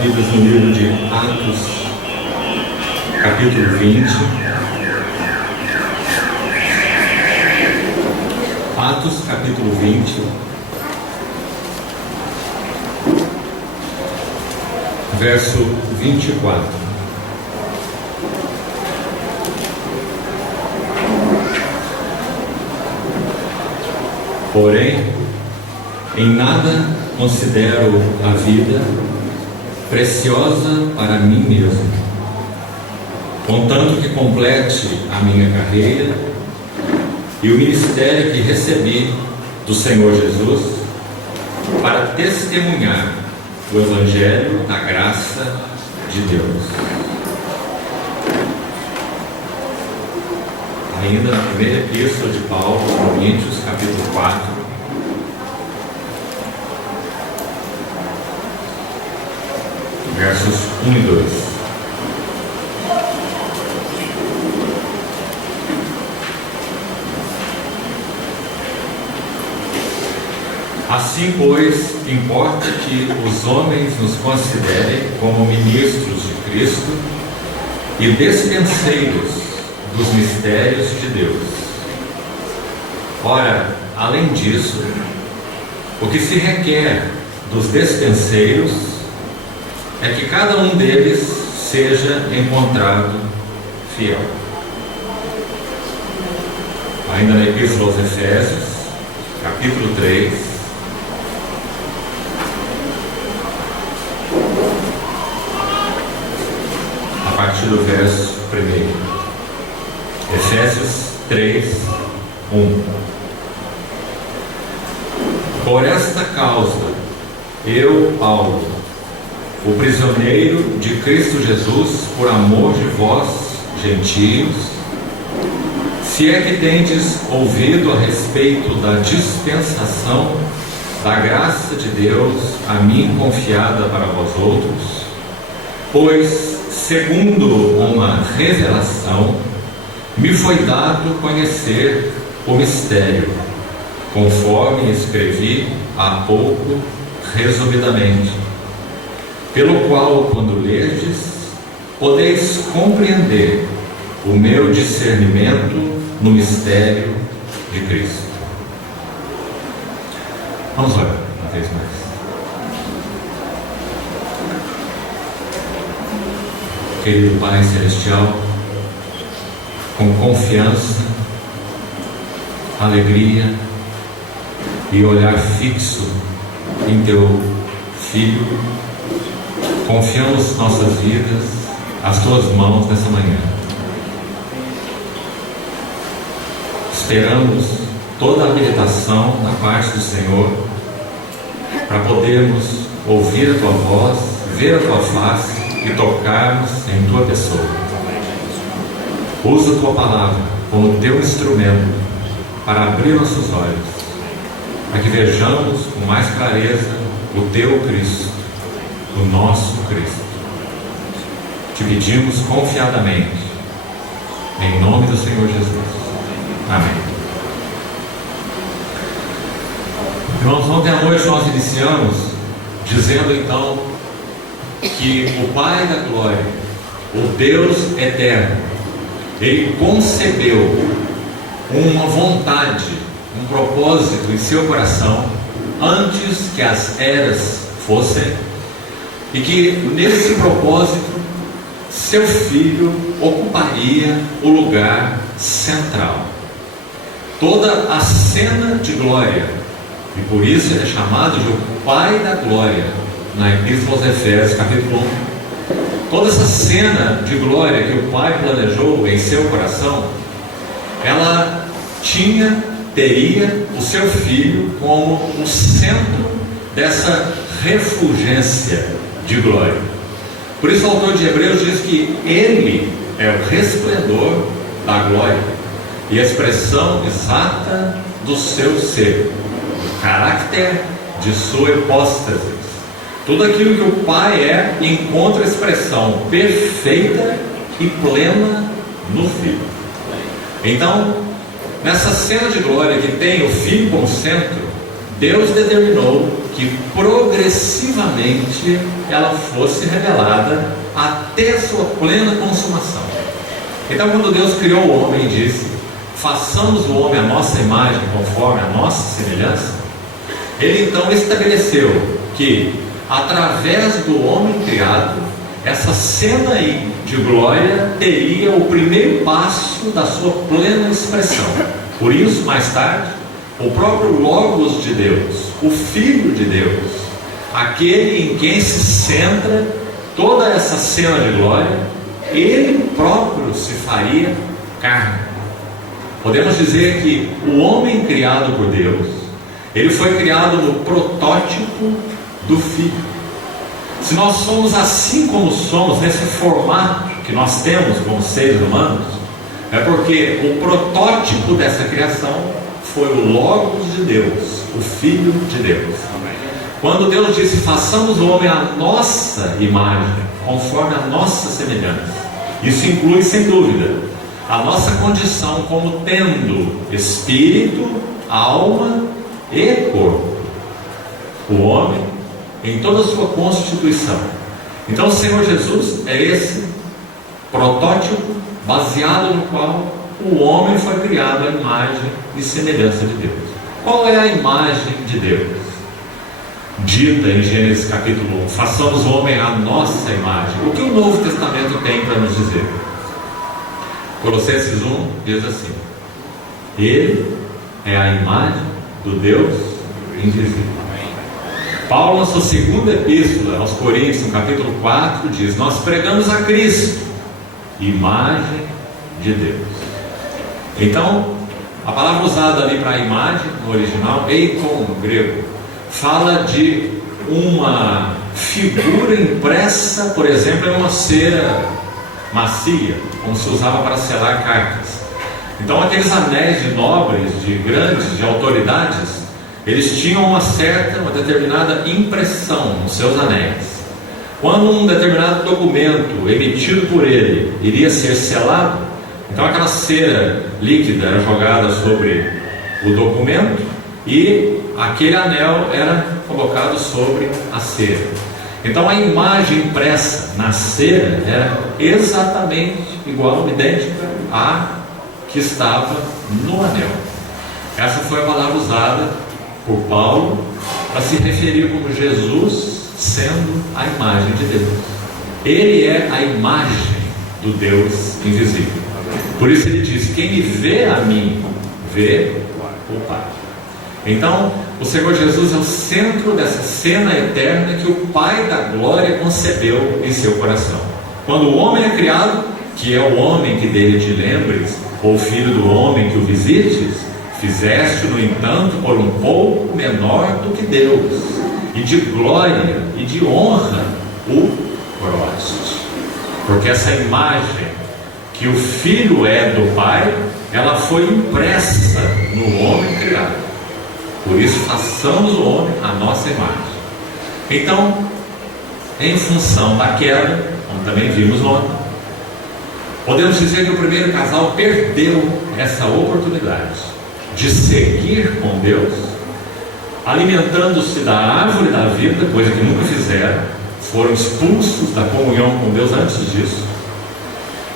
Bíblias no livro de Atos, capítulo 20. Atos, capítulo 20, verso 24. Porém, em nada considero a vida preciosa para mim mesmo, contanto que complete a minha carreira e o ministério que recebi do Senhor Jesus para testemunhar o Evangelho da graça de Deus. Ainda na primeira epístola de Paulo, Coríntios, capítulo 4, versos 1 e 2. Assim, pois, importa que os homens nos considerem como ministros de Cristo e despenseiros dos mistérios de Deus. Ora, além disso, o que se requer dos despenseiros é que cada um deles seja encontrado fiel. Ainda na Epístola aos Efésios, capítulo 3, a partir do verso 1. Efésios 3, 1. Por esta causa, eu, Paulo, o prisioneiro de Cristo Jesus, por amor de vós, gentios, se é que tendes ouvido a respeito da dispensação da graça de Deus a mim confiada para vós outros, pois, segundo uma revelação, me foi dado conhecer o mistério, conforme escrevi há pouco resumidamente, pelo qual, quando lerdes, podeis compreender o meu discernimento no mistério de Cristo. Vamos orar uma vez mais. Querido Pai Celestial, com confiança, alegria e olhar fixo em Teu Filho, confiamos nossas vidas às Tuas mãos nessa manhã. Esperamos toda a habilitação da parte do Senhor para podermos ouvir a Tua voz, ver a Tua face e tocarmos em Tua pessoa. Usa a Tua palavra como Teu instrumento para abrir nossos olhos, para que vejamos com mais clareza o Teu Cristo, o nosso Cristo. Te pedimos confiadamente, em nome do Senhor Jesus. Amém. Irmãos, ontem à noite nós iniciamos dizendo então que o Pai da Glória, o Deus eterno, Ele concebeu uma vontade, um propósito em seu coração antes que as eras fossem, e que nesse propósito seu Filho ocuparia o lugar central. Toda a cena de glória, e por isso ele é chamado de o Pai da Glória na Epístola aos Efésios, capítulo 1. Toda essa cena de glória que o Pai planejou em seu coração, ela teria o seu Filho como o centro dessa refulgência de glória. Por isso o autor de Hebreus diz que Ele é o resplendor da glória e a expressão exata do seu ser, o caráter de sua hipóstase. Tudo aquilo que o Pai é encontra expressão perfeita e plena no Filho. Então, nessa cena de glória que tem o Filho como centro, Deus determinou que progressivamente ela fosse revelada até sua plena consumação. Então, quando Deus criou o homem e disse: façamos o homem à nossa imagem, conforme a nossa semelhança, Ele então estabeleceu que, através do homem criado, essa cena aí de glória teria o primeiro passo da sua plena expressão. Por isso, mais tarde, o próprio Logos de Deus, o Filho de Deus, aquele em quem se centra toda essa cena de glória, Ele próprio se faria carne. Podemos dizer que o homem criado por Deus, ele foi criado no protótipo do Filho. Se nós somos assim como somos, nesse formato que nós temos como seres humanos, é porque o protótipo dessa criação foi o Logos de Deus, o Filho de Deus. Quando Deus disse: façamos o homem à nossa imagem, conforme a nossa semelhança, isso inclui, sem dúvida, a nossa condição como tendo espírito, alma e corpo. O homem em toda a sua constituição. Então o Senhor Jesus é esse protótipo baseado no qual o homem foi criado à imagem e semelhança de Deus. Qual é a imagem de Deus? Dita em Gênesis capítulo 1: façamos o homem à nossa imagem. O que o Novo Testamento tem para nos dizer? Colossenses 1 diz assim: Ele é a imagem do Deus invisível. Paulo, na sua segunda epístola aos Coríntios, no capítulo 4, diz: nós pregamos a Cristo, imagem de Deus. Então, a palavra usada ali para a imagem, no original, eikon, no grego, fala de uma figura impressa, por exemplo, em uma cera macia, como se usava para selar cartas. Então, aqueles anéis de nobres, de grandes, de autoridades, eles tinham uma determinada impressão nos seus anéis. Quando um determinado documento emitido por ele iria ser selado, então aquela cera líquida era jogada sobre o documento e aquele anel era colocado sobre a cera. Então a imagem impressa na cera era exatamente igual, idêntica à que estava no anel. Essa foi a palavra usada por Paulo para se referir como Jesus sendo a imagem de Deus. Ele é a imagem do Deus invisível. Por isso ele diz: quem me vê a mim, vê o Pai. Então, o Senhor Jesus é o centro dessa cena eterna que o Pai da glória concebeu em seu coração. Quando o homem é criado, que é o homem que dele te lembres, ou o filho do homem que o visites, fizeste, no entanto, por um pouco menor do que Deus, e de glória e de honra o coroaste. Porque essa imagem que o Filho é do Pai, ela foi impressa no homem criado. Por isso, façamos o homem à nossa imagem. Então, em função da queda, como também vimos ontem, podemos dizer que o primeiro casal perdeu essa oportunidade de seguir com Deus, alimentando-se da árvore da vida, coisa que nunca fizeram, foram expulsos da comunhão com Deus antes disso,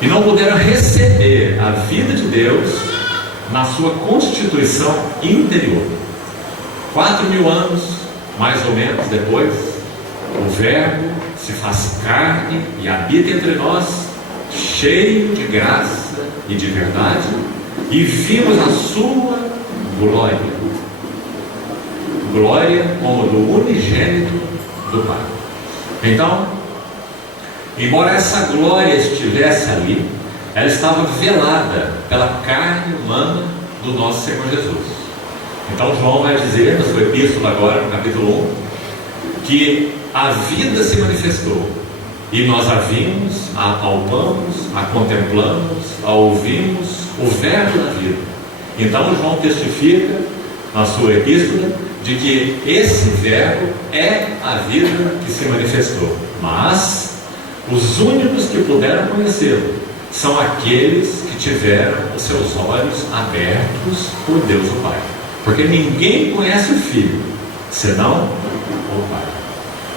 e não puderam receber a vida de Deus na sua constituição interior. 4.000 anos, mais ou menos, depois, o Verbo se faz carne e habita entre nós, cheio de graça e de verdade, e vimos a sua glória, glória como do unigênito do Pai. Então, embora essa glória estivesse ali, ela estava velada pela carne humana do nosso Senhor Jesus. Então João vai dizer na sua epístola agora, no capítulo 1, que a vida se manifestou, e nós a vimos, a apalpamos, a contemplamos, a ouvimos, o verbo da vida. Então João testifica na sua epístola de que esse verbo é a vida que se manifestou, mas os únicos que puderam conhecê-lo são aqueles que tiveram os seus olhos abertos por Deus o Pai, porque ninguém conhece o Filho senão o Pai.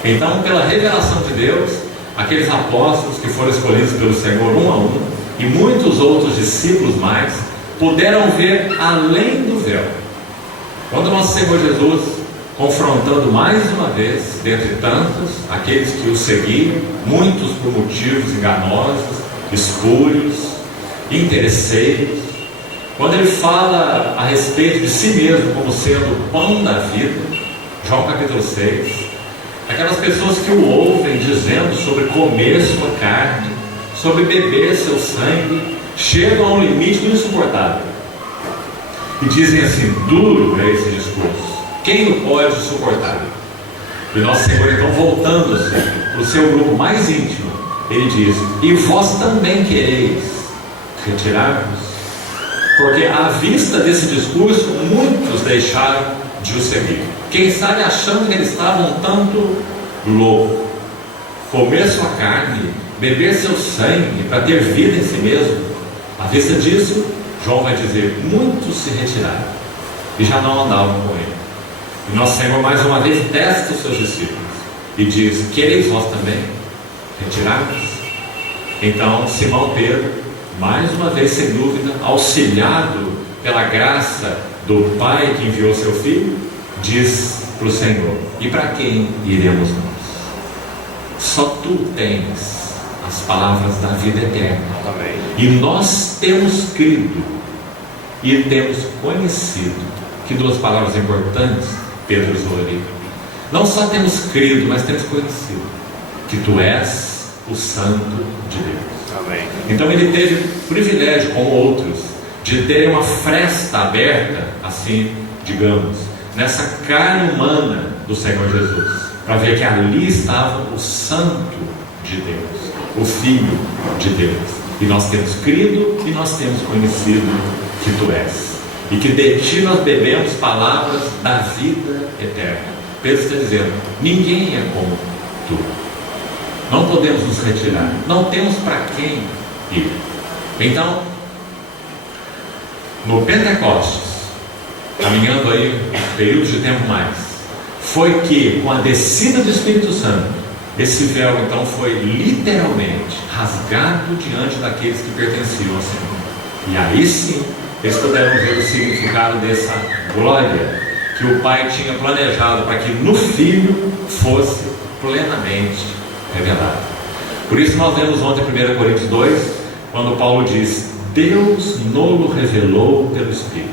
Então, pela revelação de Deus, aqueles apóstolos que foram escolhidos pelo Senhor um a um, e muitos outros discípulos mais, puderam ver além do véu. Quando nosso Senhor Jesus, confrontando mais uma vez, dentre tantos, aqueles que o seguiam, muitos por motivos enganosos, espúrios, interesseiros, quando ele fala a respeito de si mesmo como sendo o pão da vida, João capítulo 6, aquelas pessoas que o ouvem dizendo sobre comer sua carne, sobre beber seu sangue, chegam a um limite do insuportável e dizem assim: duro é esse discurso, quem o pode suportar? E nosso Senhor, então, voltando-se para o seu grupo mais íntimo, ele diz: e vós também quereis retirar-vos? Porque à vista desse discurso, muitos deixaram de o seguir, quem sabe achando que eles estavam um tanto loucos. Comer sua carne, beber seu sangue para ter vida em si mesmo. À vista disso, João vai dizer: muitos se retiraram e já não andavam com ele. E nosso Senhor mais uma vez testa os seus discípulos e diz: quereis vós também retirar-vos? Então Simão Pedro, mais uma vez sem dúvida, auxiliado pela graça do Pai que enviou seu Filho, diz para o Senhor: e para quem iremos nós? Só tu tens as palavras da vida eterna. Amém. E nós temos crido e temos conhecido. Que duas palavras importantes Pedro usou ali. Não só temos crido, mas temos conhecido que tu és o Santo de Deus. Amém. Então ele teve o privilégio, como outros, de ter uma fresta aberta, assim, digamos, nessa carne humana do Senhor Jesus, para ver que ali estava o Santo de Deus, o Filho de Deus. E nós temos crido e nós temos conhecido que tu és, e que de ti nós bebemos palavras da vida eterna. Pedro está dizendo: ninguém é como tu. Não podemos nos retirar, não temos para quem ir. Então, no Pentecostes, caminhando aí um período de tempo mais, foi que, com a descida do Espírito Santo, esse véu então foi literalmente rasgado diante daqueles que pertenciam ao Senhor. E aí sim, eles puderam ver o significado dessa glória que o Pai tinha planejado para que no Filho fosse plenamente revelado. Por isso nós lemos ontem 1 Coríntios 2, quando Paulo diz: Deus nos revelou pelo Espírito,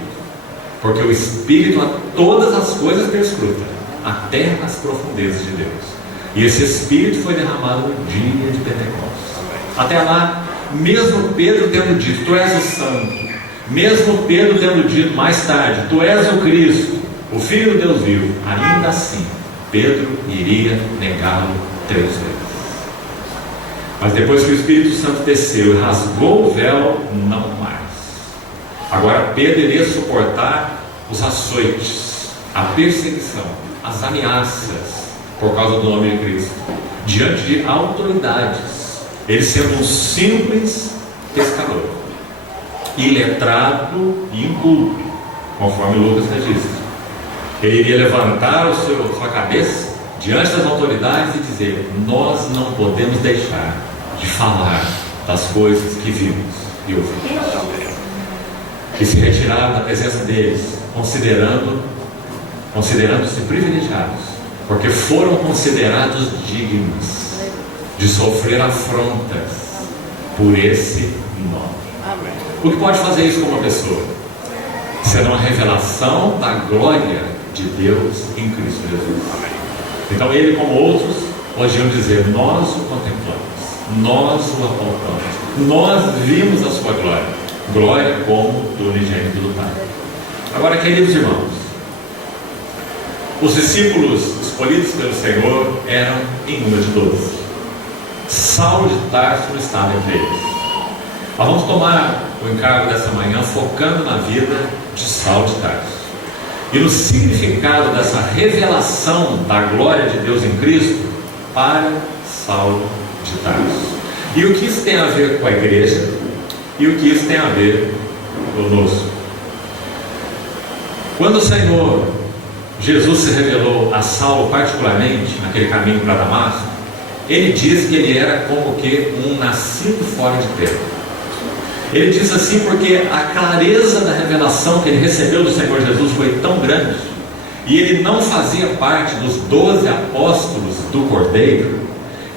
porque o Espírito a todas as coisas perscruta, até as profundezas de Deus. E esse Espírito foi derramado no dia de Pentecostes. Até lá, mesmo Pedro tendo dito: tu és o Santo, mesmo Pedro tendo dito mais tarde: tu és o Cristo, o Filho do Deus vivo, ainda assim Pedro iria negá-lo 3 vezes. Mas depois que o Espírito Santo desceu e rasgou o véu, não mais. Agora Pedro iria suportar os açoites, a perseguição, as ameaças por causa do nome de Cristo, diante de autoridades, ele sendo um simples pescador, iletrado e inculto, conforme Lucas registra. Ele iria levantar sua cabeça diante das autoridades e dizer: nós não podemos deixar de falar das coisas que vimos e ouvimos. E se retirar da presença deles, considerando-se privilegiados, porque foram considerados dignos de sofrer afrontas por esse nome. Amém. O que pode fazer isso com uma pessoa? Será uma revelação da glória de Deus em Cristo Jesus. Amém. Então ele, como outros, podiam dizer: nós o contemplamos, nós o apalpamos, nós vimos a sua glória, glória como do unigênito do Pai. Agora, queridos irmãos, os discípulos escolhidos pelo Senhor eram em número de 12. Saulo de Tarso estava entre eles. Nós vamos tomar o encargo dessa manhã focando na vida de Saulo de Tarso e no significado dessa revelação da glória de Deus em Cristo para Saulo de Tarso. E o que isso tem a ver com a igreja e o que isso tem a ver conosco. Quando o Senhor Jesus se revelou a Saulo particularmente naquele caminho para Damasco, ele diz que ele era como que um nascido fora de terra. Ele diz assim porque a clareza da revelação que ele recebeu do Senhor Jesus foi tão grande, e ele não fazia parte dos 12 apóstolos do Cordeiro,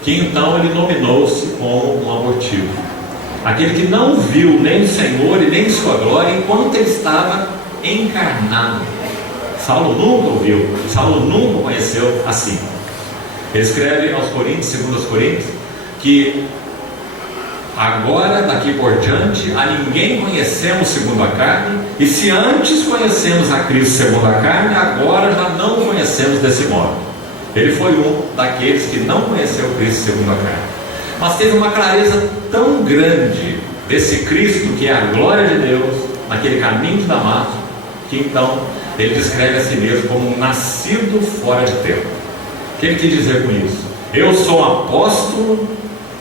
que então ele nominou-se como um abortivo, aquele que não viu nem o Senhor e nem sua glória enquanto ele estava encarnado. Saulo nunca ouviu, Saulo nunca conheceu assim. Ele escreve aos Coríntios, 2 Coríntios, que agora, daqui por diante, a ninguém conhecemos segundo a carne, e se antes conhecemos a Cristo segundo a carne, agora já não o conhecemos desse modo. Ele foi um daqueles que não conheceu Cristo segundo a carne, mas teve uma clareza tão grande desse Cristo, que é a glória de Deus, naquele caminho de Damasco, que então ele descreve a si mesmo como um nascido fora de tempo. O que ele quis dizer com isso? Eu sou um apóstolo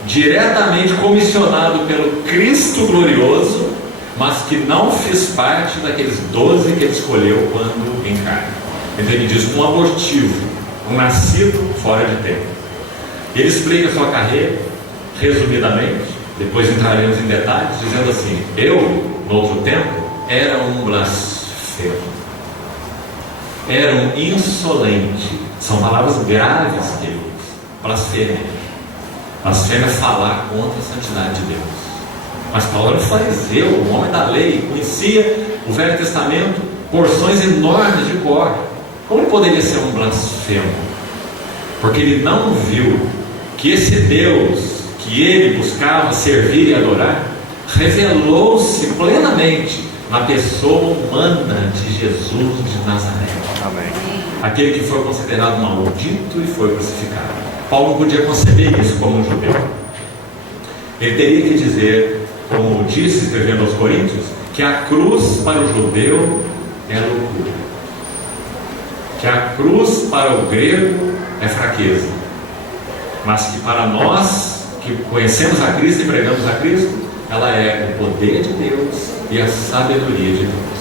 diretamente comissionado pelo Cristo glorioso, mas que não fiz parte daqueles 12 que ele escolheu quando encarna. Então ele diz um abortivo, um nascido fora de tempo. Ele explica a sua carreira resumidamente, depois entraremos em detalhes, dizendo assim: eu, no outro tempo, era um blasfemo, era um insolente. São palavras graves que ele usa. Blasfêmia. Blasfêmia é falar contra a santidade de Deus. Mas Paulo era um fariseu, um homem da lei, conhecia o Velho Testamento, porções enormes de cor. Como ele poderia ser um blasfemo? Porque ele não viu que esse Deus que ele buscava servir e adorar revelou-se plenamente na pessoa humana de Jesus de Nazaré. Amém. Aquele que foi considerado maldito e foi crucificado. Paulo não podia conceber isso como um judeu. Ele teria que dizer, como disse escrevendo aos Coríntios, que a cruz para o judeu é loucura, que a cruz para o grego é fraqueza, mas que para nós que conhecemos a Cristo e pregamos a Cristo, ela é o poder de Deus e a sabedoria de Deus.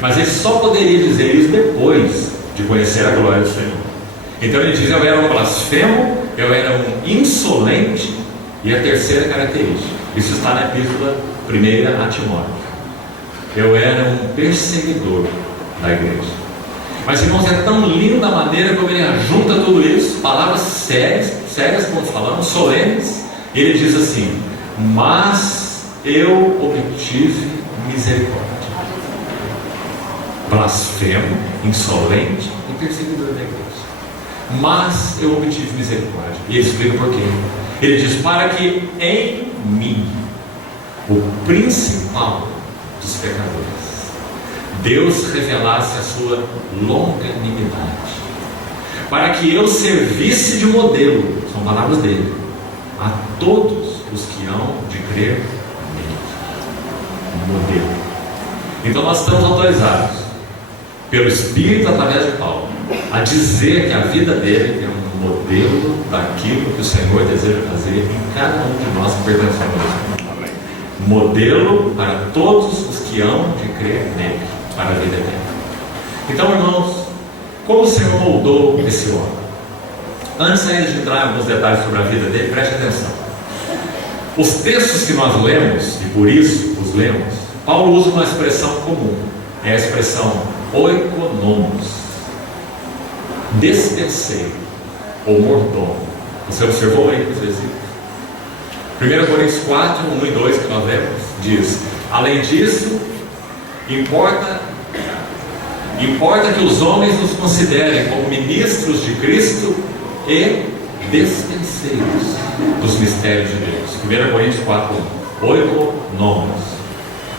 Mas ele só poderia dizer isso depois de conhecer a glória do Senhor. Então ele diz: eu era um blasfemo, eu era um insolente. E a terceira característica, isso está na epístola 1 a Timóteo: eu era um perseguidor da igreja. Mas, irmãos, é tão linda a maneira como ele junta tudo isso, palavras sérias como falamos, solenes. Ele diz assim: mas eu obtive misericórdia. Blasfemo, insolente e perseguidor da igreja. Mas eu obtive misericórdia. E ele explica por quê. Ele diz: para que em mim, o principal dos pecadores, Deus revelasse a sua longanimidade, para que eu servisse de modelo, são palavras dele, a todos os que hão de crer nele. Modelo. Então nós estamos autorizados pelo Espírito, através de Paulo, a dizer que a vida dele é um modelo daquilo que o Senhor deseja fazer em cada um de nós que pertencemos a Ele. Modelo para todos os que hão de crer nele, para a vida eterna. Então, irmãos, como o Senhor moldou esse homem? Antes ainda de entrar em alguns detalhes sobre a vida dele, preste atenção. Os textos que nós lemos, e por isso os lemos, Paulo usa uma expressão comum, é a expressão oikonomos, despenseiro ou mordomo. Você observou aí nos versículos? 1 Coríntios 4, 1 e 2 que nós lemos, diz: além disso, importa que os homens nos considerem como ministros de Cristo e despenseiros dos mistérios de Deus. 1 Coríntios 4, 1. Oikonomos.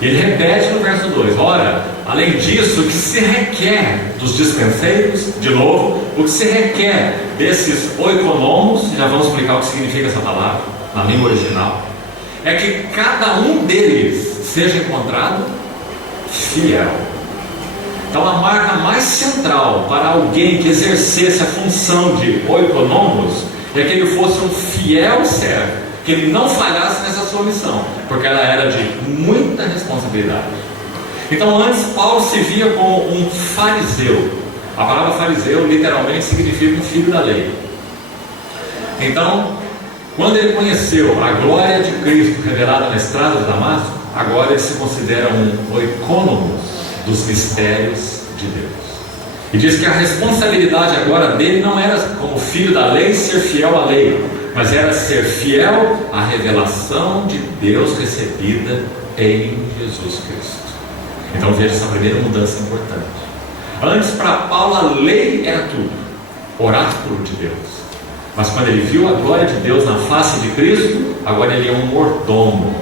E ele repete no verso 2: ora, além disso, o que se requer dos dispenseiros, de novo, o que se requer desses oikonomos, já vamos explicar o que significa essa palavra na língua original, é que cada um deles seja encontrado fiel. Então a marca mais central para alguém que exercesse a função de oikonomos é que ele fosse um fiel servo, que ele não falhasse nessa sua missão, porque ela era de muita responsabilidade. Então antes Paulo se via como um fariseu, A palavra fariseu literalmente significa um filho da lei. Então, quando ele conheceu a glória de Cristo revelada na estrada de Damasco, agora ele se considera um oikonomos dos mistérios de Deus. E diz que a responsabilidade agora dele não era, como filho da lei, ser fiel à lei, mas era ser fiel à revelação de Deus recebida em Jesus Cristo. Então veja essa primeira mudança importante. Antes, para Paulo, a lei era tudo, oráculo de Deus. Mas quando ele viu a glória de Deus na face de Cristo, agora ele é um mordomo,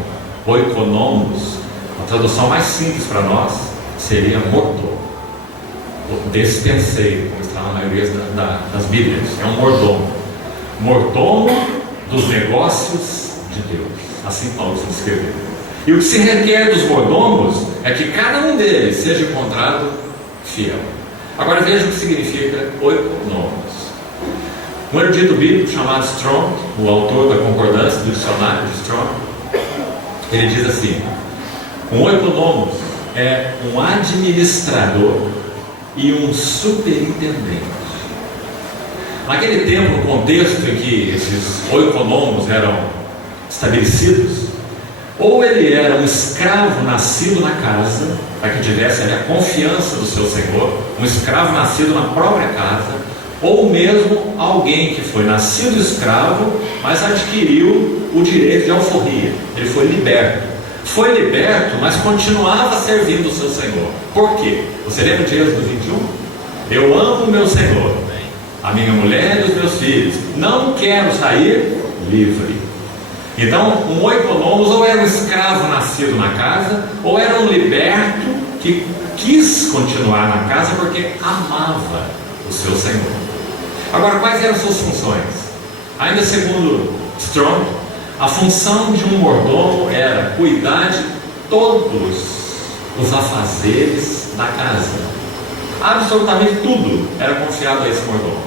oikonomos. A tradução mais simples para nós seria mordomo, o despenseiro, como está na maioria das Bíblias. É um mordomo, mordomo dos negócios de Deus. Assim Paulo se descreveu. E o que se requer dos mordomos é que cada um deles seja encontrado fiel. Agora veja o que significa oikonomos. Um erudito bíblico chamado Strong, o autor da concordância do dicionário de Strong, ele diz assim: um oikonomos é um administrador e um superintendente. Naquele tempo, no contexto em que esses oikonomos eram estabelecidos, ou ele era um escravo nascido na casa, para que tivesse ali a confiança do seu senhor, um escravo nascido na própria casa, ou mesmo alguém que foi nascido escravo, mas adquiriu o direito de alforria. Ele foi liberto. Foi liberto, mas continuava servindo o seu senhor. Por quê? Você lembra de Êxodo 21? Eu amo o meu senhor, a minha mulher e os meus filhos, não quero sair livre. Então, um oikonomos ou era um escravo nascido na casa, ou era um liberto que quis continuar na casa porque amava o seu senhor. Agora, quais eram suas funções? Ainda segundo Strong, a função de um mordomo era cuidar de todos os afazeres da casa. Absolutamente tudo era confiado a esse mordomo.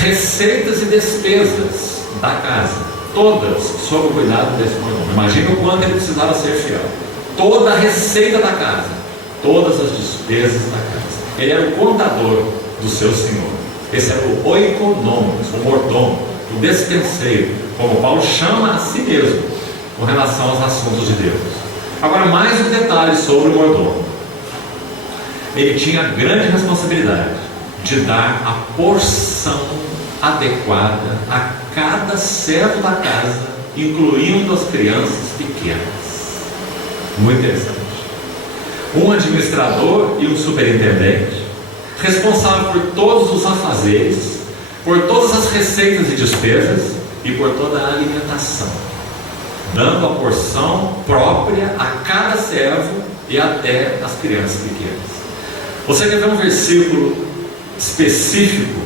Receitas e despesas da casa, todas sob o cuidado desse mordomo. Imagina o quanto ele precisava ser fiel. Toda a receita da casa, todas as despesas da casa. Ele era o contador do seu senhor. Esse era o oikonomos, o mordomo, o despenseiro, como Paulo chama a si mesmo, com relação aos assuntos de Deus. Agora, mais um detalhe sobre o mordomo. Ele tinha a grande responsabilidade de dar a porção adequada a cada servo da casa, incluindo as crianças pequenas. Muito interessante. Um administrador e um superintendente, responsável por todos os afazeres, por todas as receitas e despesas e por toda a alimentação, dando a porção própria a cada servo e até as crianças pequenas. Você quer ver um versículo específico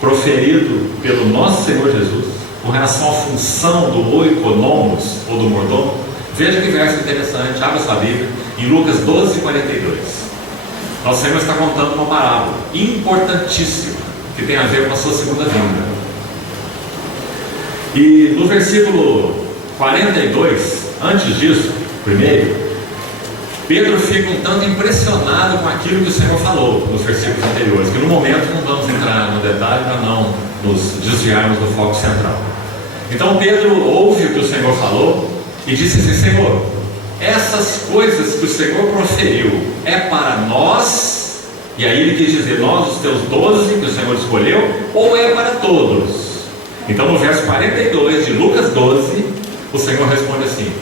proferido pelo nosso Senhor Jesus com relação à função do oikonomos ou do mordomo? Veja que verso interessante. Abra sua Bíblia em Lucas 12:42. Nosso Senhor está contando uma parábola importantíssima que tem a ver com a sua segunda vinda. E no versículo 42, antes disso, primeiro, Pedro fica um tanto impressionado com aquilo que o Senhor falou nos versículos anteriores, que no momento não vamos entrar no detalhe para não nos desviarmos do foco central. Então Pedro ouve o que o Senhor falou e disse assim: Senhor, essas coisas que o Senhor proferiu é para nós? E aí ele quis dizer nós, os teus 12 que o Senhor escolheu, ou é para todos? Então no verso 42 de Lucas 12, o Senhor responde assim: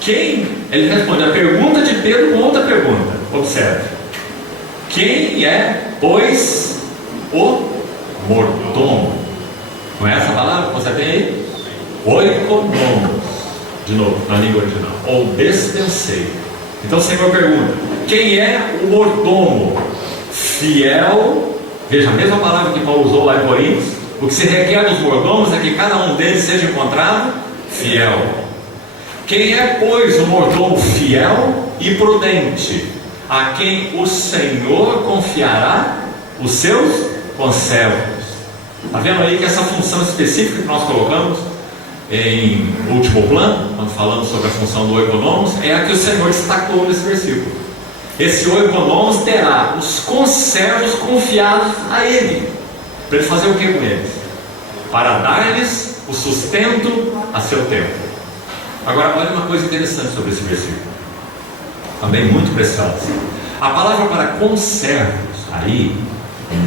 quem? Ele responde a pergunta de Pedro com outra pergunta. Observe: quem é, pois, o mordomo? Não é essa palavra que você tem aí? Oikonomos, de novo, na língua original, ou despenseiro. Então o Senhor pergunta: quem é o mordomo? Fiel. Veja, a mesma palavra que Paulo usou lá em Coríntios. O que se requer dos mordomos é que cada um deles seja encontrado fiel. Quem é, pois, o mordomo fiel e prudente, a quem o Senhor confiará os seus conservos? Está vendo aí que essa função específica que nós colocamos em último plano, quando falamos sobre a função do oikonomos, é a que o Senhor destacou nesse versículo. esse oikonomos terá os conservos confiados a ele. Para ele fazer o que com eles? Para dar-lhes o sustento a seu tempo. Agora, olha uma coisa interessante sobre esse versículo, também muito preciosa. A palavra para conservos, aí,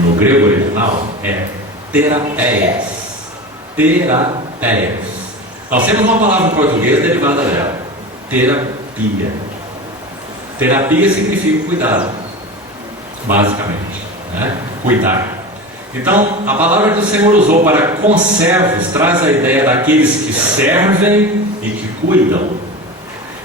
no grego original, é terapeias. Terapeias. Nós temos uma palavra em português derivada dela: terapia. Terapia significa cuidado, basicamente, né? Cuidar. Então, a palavra que o Senhor usou para conservos traz a ideia daqueles que servem e que cuidam.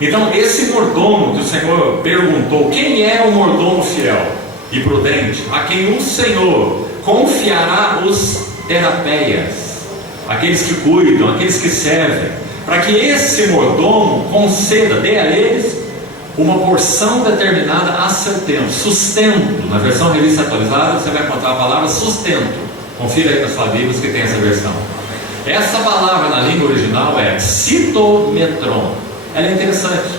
Então, esse mordomo que o Senhor perguntou, quem é o mordomo fiel e prudente, a quem o Senhor confiará os terapeias, aqueles que cuidam, aqueles que servem, para que esse mordomo conceda, dê a eles uma porção determinada a seu tempo, sustento. Na versão revista atualizada você vai encontrar a palavra sustento. Confira aí nas suas Bíblias que tem essa versão. Essa palavra na língua original é citometron. Ela é interessante,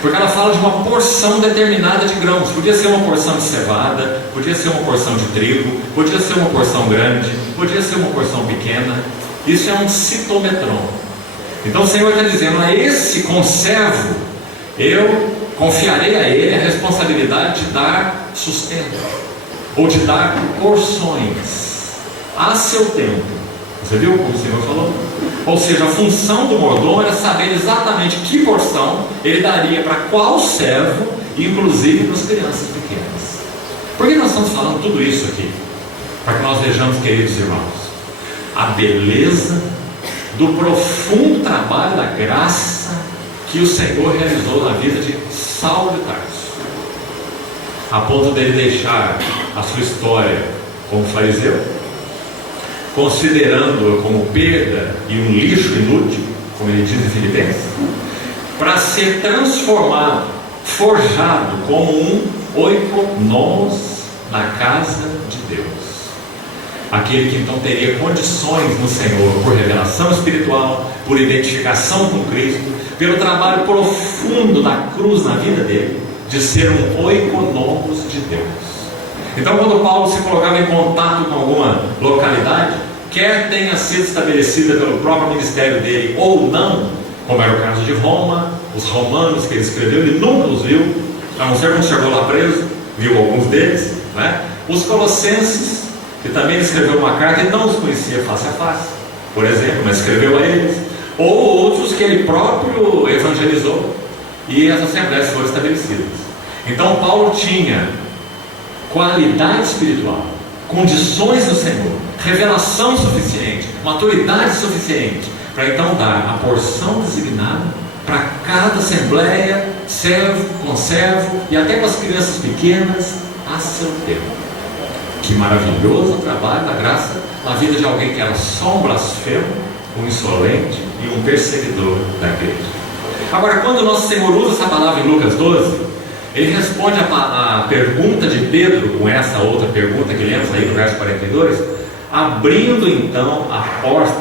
porque ela fala de uma porção determinada de grãos. Podia ser uma porção de cevada, podia ser uma porção de trigo, podia ser uma porção grande, podia ser uma porção pequena. Isso é um citometron. Então o Senhor está dizendo: a esse conservo eu confiarei a ele a responsabilidade de dar sustento, ou de dar porções a seu tempo. Você viu como o Senhor falou? Ou seja, a função do mordomo era saber exatamente que porção ele daria para qual servo, inclusive para as crianças pequenas. Por que nós estamos falando tudo isso aqui? Para que nós vejamos, queridos irmãos, a beleza do profundo trabalho da graça que o Senhor realizou na vida de Saulo de Tarso, a ponto dele deixar a sua história como fariseu, considerando-a como perda e um lixo inútil, como ele diz em Filipenses, para ser transformado, forjado como um oikonomos na casa de Deus. Aquele que então teria condições no Senhor, por revelação espiritual, por identificação com Cristo, pelo trabalho profundo da cruz na vida dele, de ser um oikonomos de Deus. Então, quando Paulo se colocava em contato com alguma localidade, quer tenha sido estabelecida pelo próprio ministério dele ou não, como era o caso de Roma, os romanos que ele escreveu, ele nunca os viu, a não ser quando chegou lá preso, viu alguns deles, né? Os colossenses, que também escreveu uma carta e não os conhecia face a face, por exemplo, mas escreveu a eles, ou outros que ele próprio evangelizou, e as assembleias foram estabelecidas. Então Paulo tinha qualidade espiritual, condições no Senhor, revelação suficiente, maturidade suficiente, para então dar a porção designada para cada assembleia, servo, conservo, e até para as crianças pequenas, a seu tempo. Que maravilhoso trabalho da graça na vida de alguém que era só um blasfemo, um insolente e um perseguidor da igreja. Agora, quando o nosso Senhor usa essa palavra em Lucas 12, ele responde a pergunta de Pedro com essa outra pergunta que lemos aí no verso 42, abrindo então a porta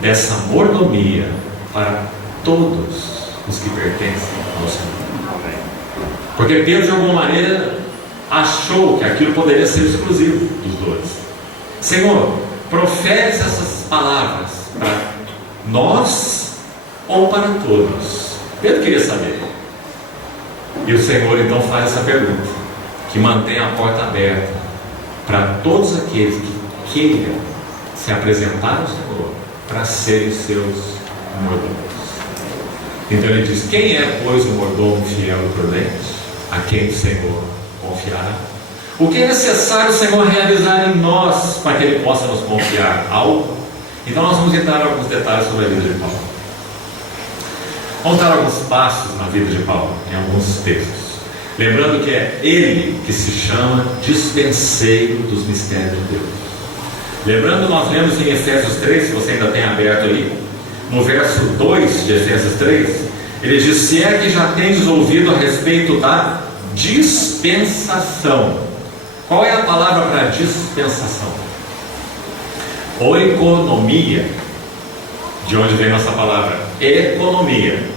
dessa mordomia para todos os que pertencem ao Senhor. Porque Pedro, de alguma maneira, achou que aquilo poderia ser exclusivo dos dois. Senhor, profere essas palavras para nós ou para todos? Pedro queria saber. E o Senhor então faz essa pergunta, que mantém a porta aberta para todos aqueles que queiram se apresentar ao Senhor para serem seus mordomos. Então ele diz: quem é, pois, o mordomo fiel e prudente, a quem o Senhor confiará? O que é necessário o Senhor realizar em nós para que Ele possa nos confiar algo? Então nós vamos entrar em alguns detalhes sobre a vida de Paulo. Vamos dar alguns passos na vida de Paulo, em alguns textos. Lembrando que é ele que se chama dispenseiro dos mistérios de Deus. Lembrando, nós lemos em Efésios 3, se você ainda tem aberto ali, no verso 2 de Efésios 3, ele diz: se é que já tendes ouvido a respeito da dispensação. Qual é a palavra para dispensação? Oikonomia. De onde vem nossa palavra? Economia.